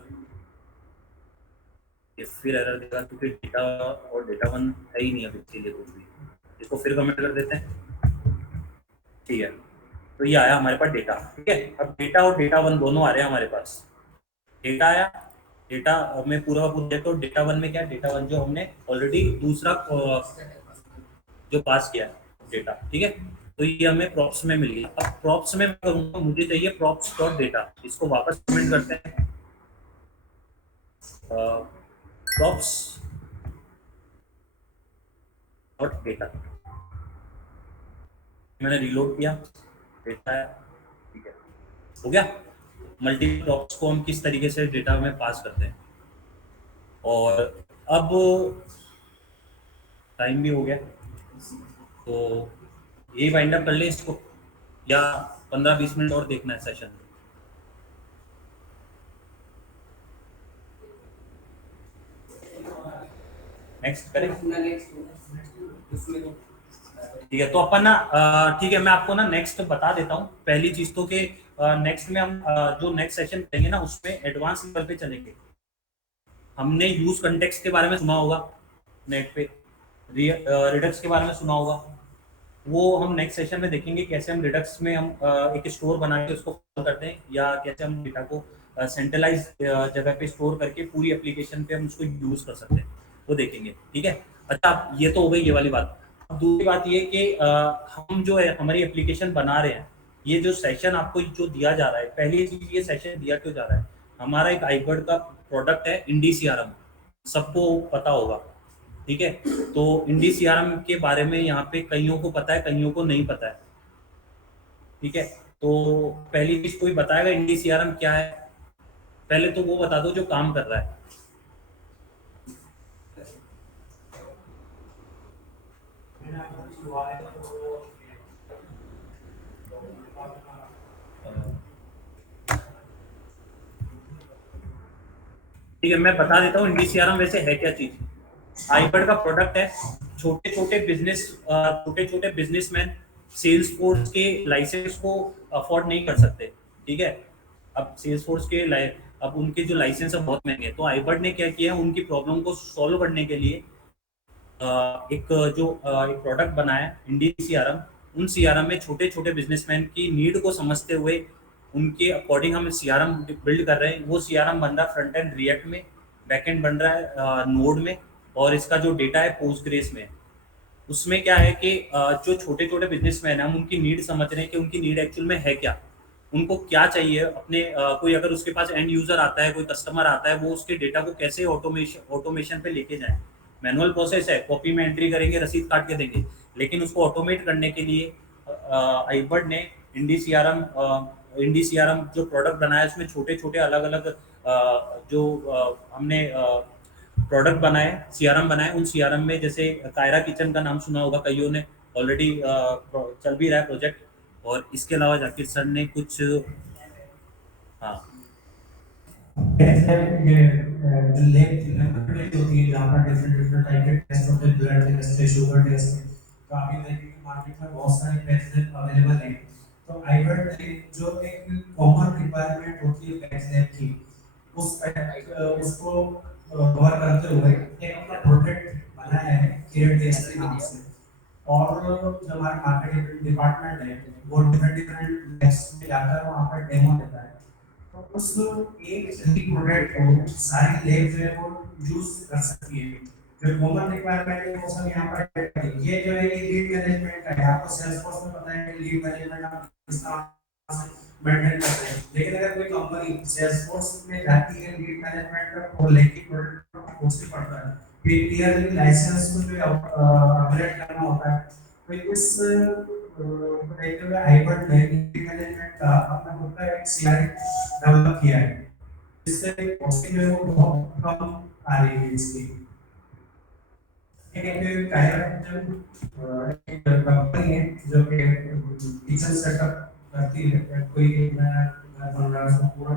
क्योंकि डेटा और डेटा 1 है ही नहीं अभी के लिए कुछ भी। इसको फिर कमेंट कर देते हैं। ठीक है, तो ये आया हमारे पास डेटा। ठीक है, अब डेटा और डेटा 1 दोनों आ रहे हैं हमारे पास। डेटा आया, डेटा में पूरा देखो, डेटा 1 में क्या, डेटा 1 जो हमने ऑलरेडी दूसरा जो पास किया डेटा। ठीक है, तो ये हमें प्रॉप्स में मिल गया। अब प्रॉप्स में मैं करूँगा, मुझे चाहिए प्रॉप्स डॉट डेटा। इसको वापस कमेंट करते हैं, प्रॉप्स डॉट डेटा, मैंने रीलोड किया, डेटा है, ठीक है, हो गया। मल्टीपल डॉट्स को हम किस तरीके से डेटा में पास करते हैं। और अब टाइम भी हो गया, तो यही वाइंड अप कर ले इसको, या 15-20 मिनट और देखना है सेशन। नेक्स्ट करें, ठीक है। तो अपन ना ठीक है, मैं आपको ना नेक्स्ट बता देता हूँ। पहली चीज तो कि नेक्स्ट में हम जो नेक्स्ट सेशन करेंगे ना, उसमें एडवांस लेवल पे चलेंगे। हमने यूज कंटेक्स्ट के बारे में सुना होगा नेट पे, रिडक्स के बारे में सुना होगा, वो हम नेक्स्ट सेशन में देखेंगे कैसे हम रिडक्स में हम एक स्टोर बना के उसको कॉल करते हैं, या कैसे हम डेटा को सेंट्रलाइज जगह पे स्टोर करके पूरी एप्लीकेशन पे हम उसको यूज कर सकते हैं, वो देखेंगे, ठीक है। अच्छा, ये तो हो गई ये वाली बात। अब दूसरी बात ये कि हम जो है हमारी एप्लीकेशन बना रहे हैं, ये जो सेशन आपको जो दिया जा रहा है, पहली चीज ये सेशन दिया क्यों जा रहा है, हमारा एक आईबर्ड का प्रोडक्ट है इंडी सीआरएम, सबको पता होगा, ठीक है। तो इंडी सीआरएम के बारे में यहाँ पे कईयों को पता है, कईयों को नहीं पता है, ठीक है। तो पहली चीज कोई बताएगा इंडी सीआरएम क्या है, पहले तो वो बता दो जो काम कर रहा है। ठीक है, मैं बता देता हूँ इंडी सीआरएम वैसे है क्या चीज। आईबर्ड का प्रोडक्ट है, छोटे छोटे बिजनेसमैन सेल्स फोर्स के लाइसेंस को अफोर्ड नहीं कर सकते, ठीक है। अब सेल्स फोर्स के अब उनके जो लाइसेंस है बहुत महंगे हैं, तो आईबर्ड ने क्या किया, उनकी प्रॉब्लम को सॉल्व करने के लिए एक प्रोडक्ट बनाया इंडी सीआरएम। उन सीआरएम में छोटे छोटे बिजनेसमैन की नीड को समझते हुए उनके अकॉर्डिंग हम सीआरएम बिल्ड कर रहे हैं। वो सीआरएम बन रहा है फ्रंट एंड रिएक्ट में, बैक एंड बन रहा है नोड में, और इसका जो डेटा है पोस्टग्रेस में। उसमें क्या है कि जो छोटे छोटे बिजनेसमैन हैं, हम उनकी नीड समझ रहे हैं कि उनकी नीड एक्चुअल में है क्या, उनको क्या चाहिए अपने कोई अगर उसके पास एंड यूजर आता है, कोई कस्टमर आता है, वो उसके डेटा को कैसे ऑटोमेशन पे लेके जाए। मैनुअल प्रोसेस है, कॉपी में एंट्री करेंगे, रसीद काट के देंगे, लेकिन उसको ऑटोमेट करने के लिए आईबर्ड ने इंडी सीआरएम जो प्रोडक्ट बनाया, उसमें छोटे छोटे अलग अलग जो हमने प्रोडक्ट बनाए, सीआरएम बनाए। उन सीआरएम में जैसे कायरा किचन का नाम सुना होगा कईयों ने, ऑलरेडी चल भी रहा है प्रोजेक्ट। और इसके अलावा जाकिर सर ने कुछ, हाँ मार्केट में बहुत सारे पेट्स अवेलेबल हैं। तो आईबर्ड जो एक कॉमन रिक्वायरमेंट होती है पेट्स की, उसको कवर करते हुए एक अपना प्रोडक्ट बनाया है केयर के नाम से। और जो हमारा मार्केटिंग डिपार्टमेंट है वो डिफरेंट लैब्स में जाकर वहाँ पर डेमो देता है। तो उस एक ही प्रोडक्ट को सारी लैब जो है वो यूज कर सकती है। जो कॉमन रिक्वायरमेंट है वो सब यहाँ पर ये जो है लीड मैनेजमेंट का है। आपको सेल्सफोर्स में पता है कि लीड मैनेजमेंट आप किस तरह से मेंटेन करते हैं, लेकिन अगर कोई कंपनी सेल्सफोर्स में जाती है लीड मैनेजमेंट का और लेके प्रोडक्ट उससे पड़ता है, फिर क्लियरली लाइसेंस को जो अपग्रेड करना होता है। तो इस देखते हुए आईबर्ड ने लीड मैनेजमेंट का अपना खुद का एक सीआरएम डेवलप किया है, जिससे कॉस्ट जो है वो बहुत कम आ रही है इसकी। एक कंपनी है जो कि किचन सेटअप करती है, कोई नया घर बन रहा है उसको पूरा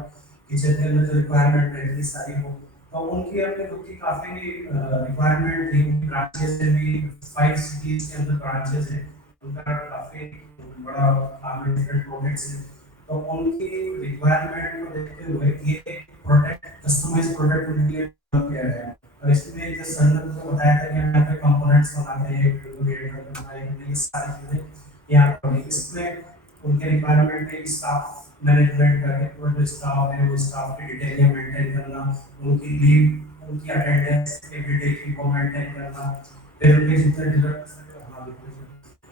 किचन के अंदर जो रिक्वायरमेंट रहती सारी वो, तो उनकी अपने खुद की काफी रिक्वायरमेंट थी। ब्रांचेस है भी 5 सिटीज के अंदर ब्रांचेस है, उनका काफी बड़ा डिफरेंट प्रोडक्ट्स है। तो उनकी रिक्वायरमेंट को देखते हुए ये प्रोडक्ट कस्टमाइज्ड प्रोडक्ट उनके लिए डेवलप किया गया है। और इसमें जो संदर्भ को बताया था कि हम यहाँ पे कंपोनेंट्स बनाते हैं, क्रिएटर बनाते हैं, ये सारी चीजें यहाँ पर इसमें उनके रिक्वायरमेंट है स्टाफ मैनेजमेंट करके, तो जो स्टाफ है वो स्टाफ की डिटेल मेंटेन करना, उनकी लीव उनकी अटेंडेंस एवरीडे की को मेंटेन करना, फिर उनके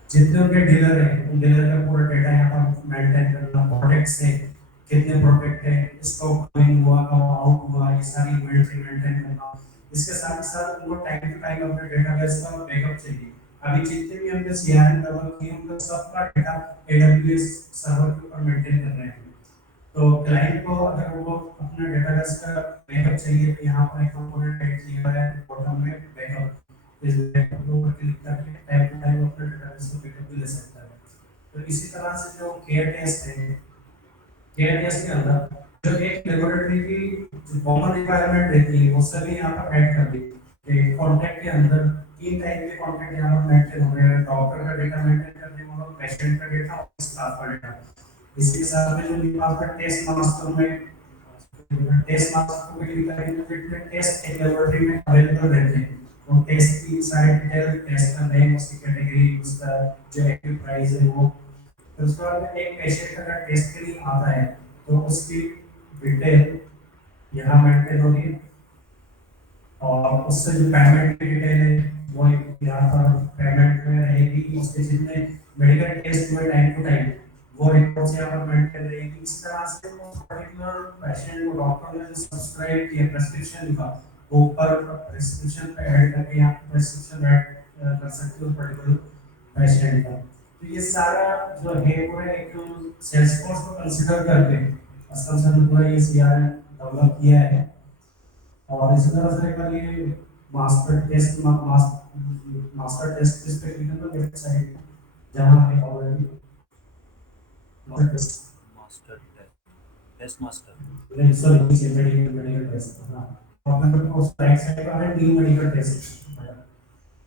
जितने उनके डीलर है उन डीलर का पूरा डेटा यहाँ पर मेंटेन करना, प्रोडक्ट्स है कितने प्रोडक्ट है, स्टॉक कमिंग हुआ आउट हुआ, ये सारी इन्वेंटरी मेंटेन करना। इसके साथ ही साथ उनको टाइम टू टाइम अपने डेटाबेस का बैकअप चाहिए, अभी जितने भी हमने सीआरएम डेवलप किए उनका सबका डेटा एडब्ल्यूएस सर्वर के ऊपर मेंटेन कर रहे हैं। तो क्लाइंट को अगर वो अपना डेटाबेस का बैकअप चाहिए तो यहाँ पर एक कंपोनेंट ऐड किया है बॉटम में बैकअप, इस बैकअप के ऊपर क्लिक करके टाइम टू टाइम अपने डेटाबेस का बैकअप भी ले सकता है। तो इसी तरह से जो केयर टेस्ट है, केयर टेस्ट के अंदर जो एक लेबोरेटरी की जो कॉमन रिक्वायरमेंट रहती है वो सभी यहाँ पर ऐड कर दी कि कॉन्टैक्ट के अंदर 3 टाइप के कॉन्टैक्ट यहाँ पर मेंटेन हो रहे हैं, डॉक्टर का डेटा मेंटेन करने वाला, पेशेंट का डेटा और स्टाफ का डेटा। इसके साथ में जो मेरे पास का टेस्ट मास्टर में टेस्ट मास्टर को क्लिक करेंगे तो जितने टेस्ट एक लेबोरेटरी में अवेलेबल रहते हैं वो टेस्ट की सारी डिटेल, टेस्ट का नेम, उसकी कैटेगरी, उसका जो एक्टिव प्राइस है वो, तो उसके बाद एक पेशेंट का टेस्ट के लिए आता है तो उसकी डिटेल यहाँ मेंटेन होगी और उससे जो पेमेंट की डिटेल है वो यहाँ पर पेमेंट में रहेगी। उसके जितने मेडिकल टेस्ट हुए टाइम टू टाइम वो रिपोर्ट्स यहाँ पर मेंटेन रहेगी। इस तरह से वो पर्टिकुलर पेशेंट को डॉक्टर ने जो सब्सक्राइब किया प्रेस्क्रिप्शन लिखा वो ऊपर प्रेस्क्रिप्शन पे ऐड करके यहाँ प्रेस्क्रिप्शन ऐड कर सकते हो पर्टिकुलर पेशेंट का। तो ये सारा जो है वो एक सेल्सफोर्स को कंसीडर करके असल से पूरा ये सीआरएम डेवलप किया है। और इसी तरह से अगर ये मास्टर टेस्ट इस पे क्लिक करो वेबसाइट जहां पे ऑलरेडी मास्टर टेस्ट मास्टर लेकिन सर नीचे मेडिकल टेस्ट हां और अगर उस राइट साइड पर है न्यू मेडिकल टेस्ट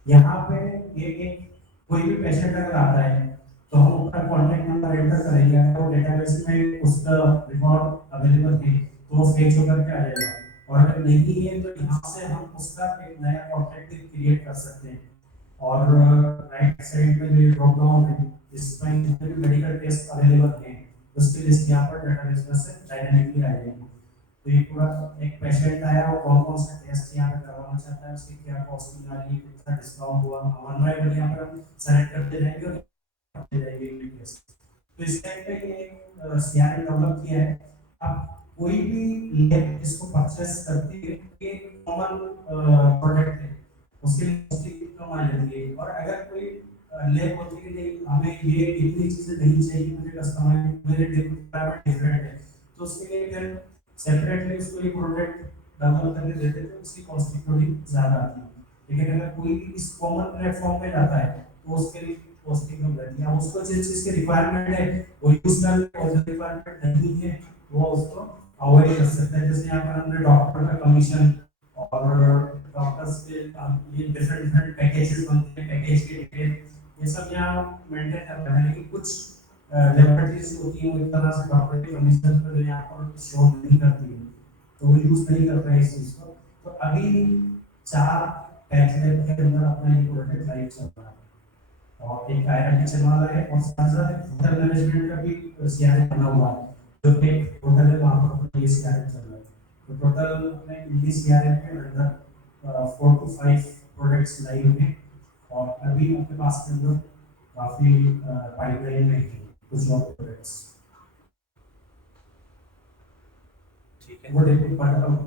यहाँ पे एक कोई भी पेशेंट अगर आता है तो हम उसका कॉन्टैक्ट नंबर एंटर करेंगे, अगर वो डेटाबेस में उसका रिकॉर्ड अवेलेबल है तो वो फेच होकर के आ जाएगा और अगर नहीं है तो यहाँ से हम उसका एक नया कॉन्टैक्ट क्रिएट कर सकते हैं। और राइट साइड में जो ड्रॉप डाउन है इसमें जितने भी मेडिकल टेस्ट अवेलेबल हैं उसकी लिस्ट यहाँ पर डेटाबेस में से डायनामिकली आ जाएगी। तो ये पूरा एक पेशेंट आया वो कौन कौन सा टेस्ट यहाँ पे करवाना चाहता है, उसकी क्या कॉस्टिंग आ रही है, कितना डिस्काउंट हुआ, ऑनलाइन यहाँ पर हम सेलेक्ट करते जाएंगे और करते जाएंगे टेस्ट। तो इस टाइप पे ये सीआरएम डेवलप किया है। अब कोई भी लैब इसको परचेस करती है ये कॉमन प्रोडक्ट है उसके लिए कॉस्टिंग कम आ जाती है। और अगर कोई लैब होती है नहीं हमें ये इतनी चीजें नहीं चाहिए, मुझे कस्टमाइज मेरे रिक्वायरमेंट डिफरेंट है तो उसके लिए फिर सेपरेटली उसको एक प्रोडक्ट डेवलप करके देते तो उसकी कॉस्टिंग थोड़ी ज़्यादा आती है। लेकिन अगर कोई भी इस कॉमन प्लेटफॉर्म पे जाता है तो उसके लिए कॉस्टिंग कम रहती है। उसको जिस चीज़ की रिक्वायरमेंट है वो यूज कर ले और जो रिक्वायरमेंट नहीं है वो उसको अवॉइड कर सकता है। जैसे यहाँ पर हमने डॉक्टर का कमीशन और डॉक्टर्स के ये डिफरेंट पैकेजेस बनते हैं, पैकेज की डिटेल ये सब यहाँ मेंटेन कर रहे हैं। लेकिन कुछ लेबोरेटरीज होती हैं इस तरह से डॉक्टर के कमीशन पर यहाँ पर शो नहीं करती है तो वो यूज नहीं कर रहे इस चीज को। तो अभी 4 पैच लैब के अंदर अपना ये प्रोडक्ट लाइव चल रहा है और एक आईआईटी चल रहा है और साथ साथ होटल मैनेजमेंट का भी सीआरएम बना हुआ है जो एक होटल है वहाँ पर ये सीआरएम चल रहा है। तो टोटल अपने इंडी सीआरएम के अंदर 4 to 5 प्रोडक्ट्स लाइव हैं और अभी अपने पास के अंदर काफी पाइपलाइन में है कुछ और प्रोडक्ट्स। ठीक है वो डिपेंड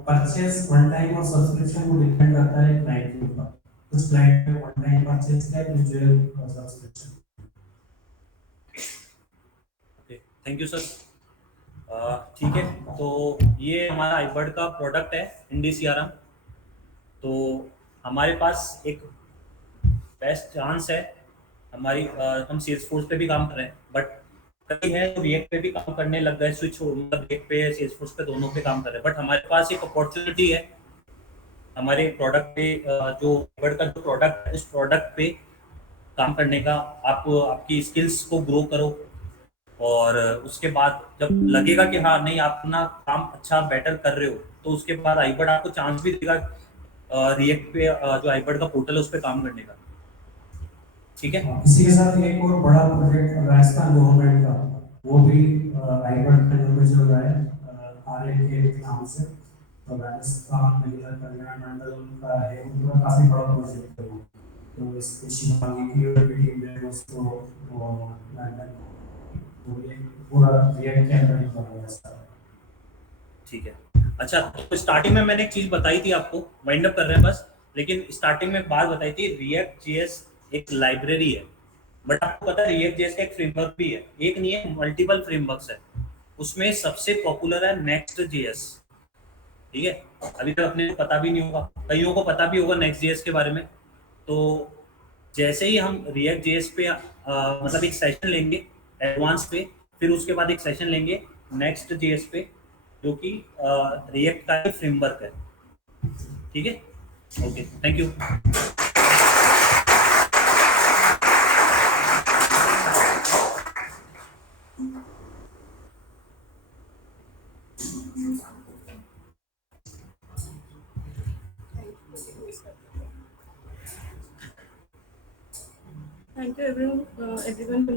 परचेस वन टाइम और सब्सक्रिप्शन वो डिपेंड करता है क्लाइंट के ऊपर। कुछ क्लाइंट में वन टाइम परचेस है कुछ subscription. Okay thank you sir. ठीक है तो ये हमारा आईबर्ड का प्रोडक्ट है इंडी सीआरएम। तो हमारे पास एक बेस्ट चांस है हमारी हम सेल्सफोर्स पे भी काम कर रहे हैं बट कई है तो रिएक्ट पे भी काम करने लग गए, स्विच हो मतलब रिएक्ट पे सेल्सफोर्स पे दोनों पे काम कर रहे हैं। बट हमारे पास एक अपॉर्चुनिटी है हमारे प्रोडक्ट पे जो आईबर्ड का जो प्रोडक्ट है इस प्रोडक्ट पे काम करने का। आप आपकी स्किल्स को ग्रो करो और उसके बाद जब लगेगा कि हाँ नहीं आप अपना काम अच्छा बेटर कर रहे हो तो उसके बाद आईबर्ड आपको चांस भी देगा रिएक्ट पे जो आईबर्ड का पोर्टल है उस पर काम करने का। ठीक है इसी के साथ एक और बड़ा प्रोजेक्ट राजस्थान गवर्नमेंट का वो भी आईबर्ड का जो चल रहा है आरए के नाम से। तो राजस्थान महिला कल्याण मंडल का है उनका काफी बड़ा प्रोजेक्ट है वो। तो इसके शिवांगी की टीम ने उसको पूरा रिएक्ट के अंदर ही कर रहा है। ठीक है अच्छा तो स्टार्टिंग में मैंने एक चीज बताई थी आपको, वाइंड अप कर रहे हैं बस, लेकिन स्टार्टिंग में बात बताई थी रिएक्ट जेएस एक लाइब्रेरी है, बट आपको पता है रिएक्ट जेएस का एक फ्रेमवर्क भी है, एक नहीं है मल्टीपल फ्रेमवर्क्स है। उसमें सबसे पॉपुलर है नेक्स्ट जेएस, ठीक है। अभी तक अपने को पता भी नहीं होगा, कईयों को पता भी होगा नेक्स्ट जेएस के बारे में। तो जैसे ही हम रिएक्ट जेएस पे मतलब एक सेशन लेंगे एडवांस पे, फिर उसके बाद एक सेशन लेंगे नेक्स्ट जेएस पे, जो कि रिएक्ट का ही फ्रेमवर्क है, ठीक है। Okay, thank you. Thank you everyone, everyone who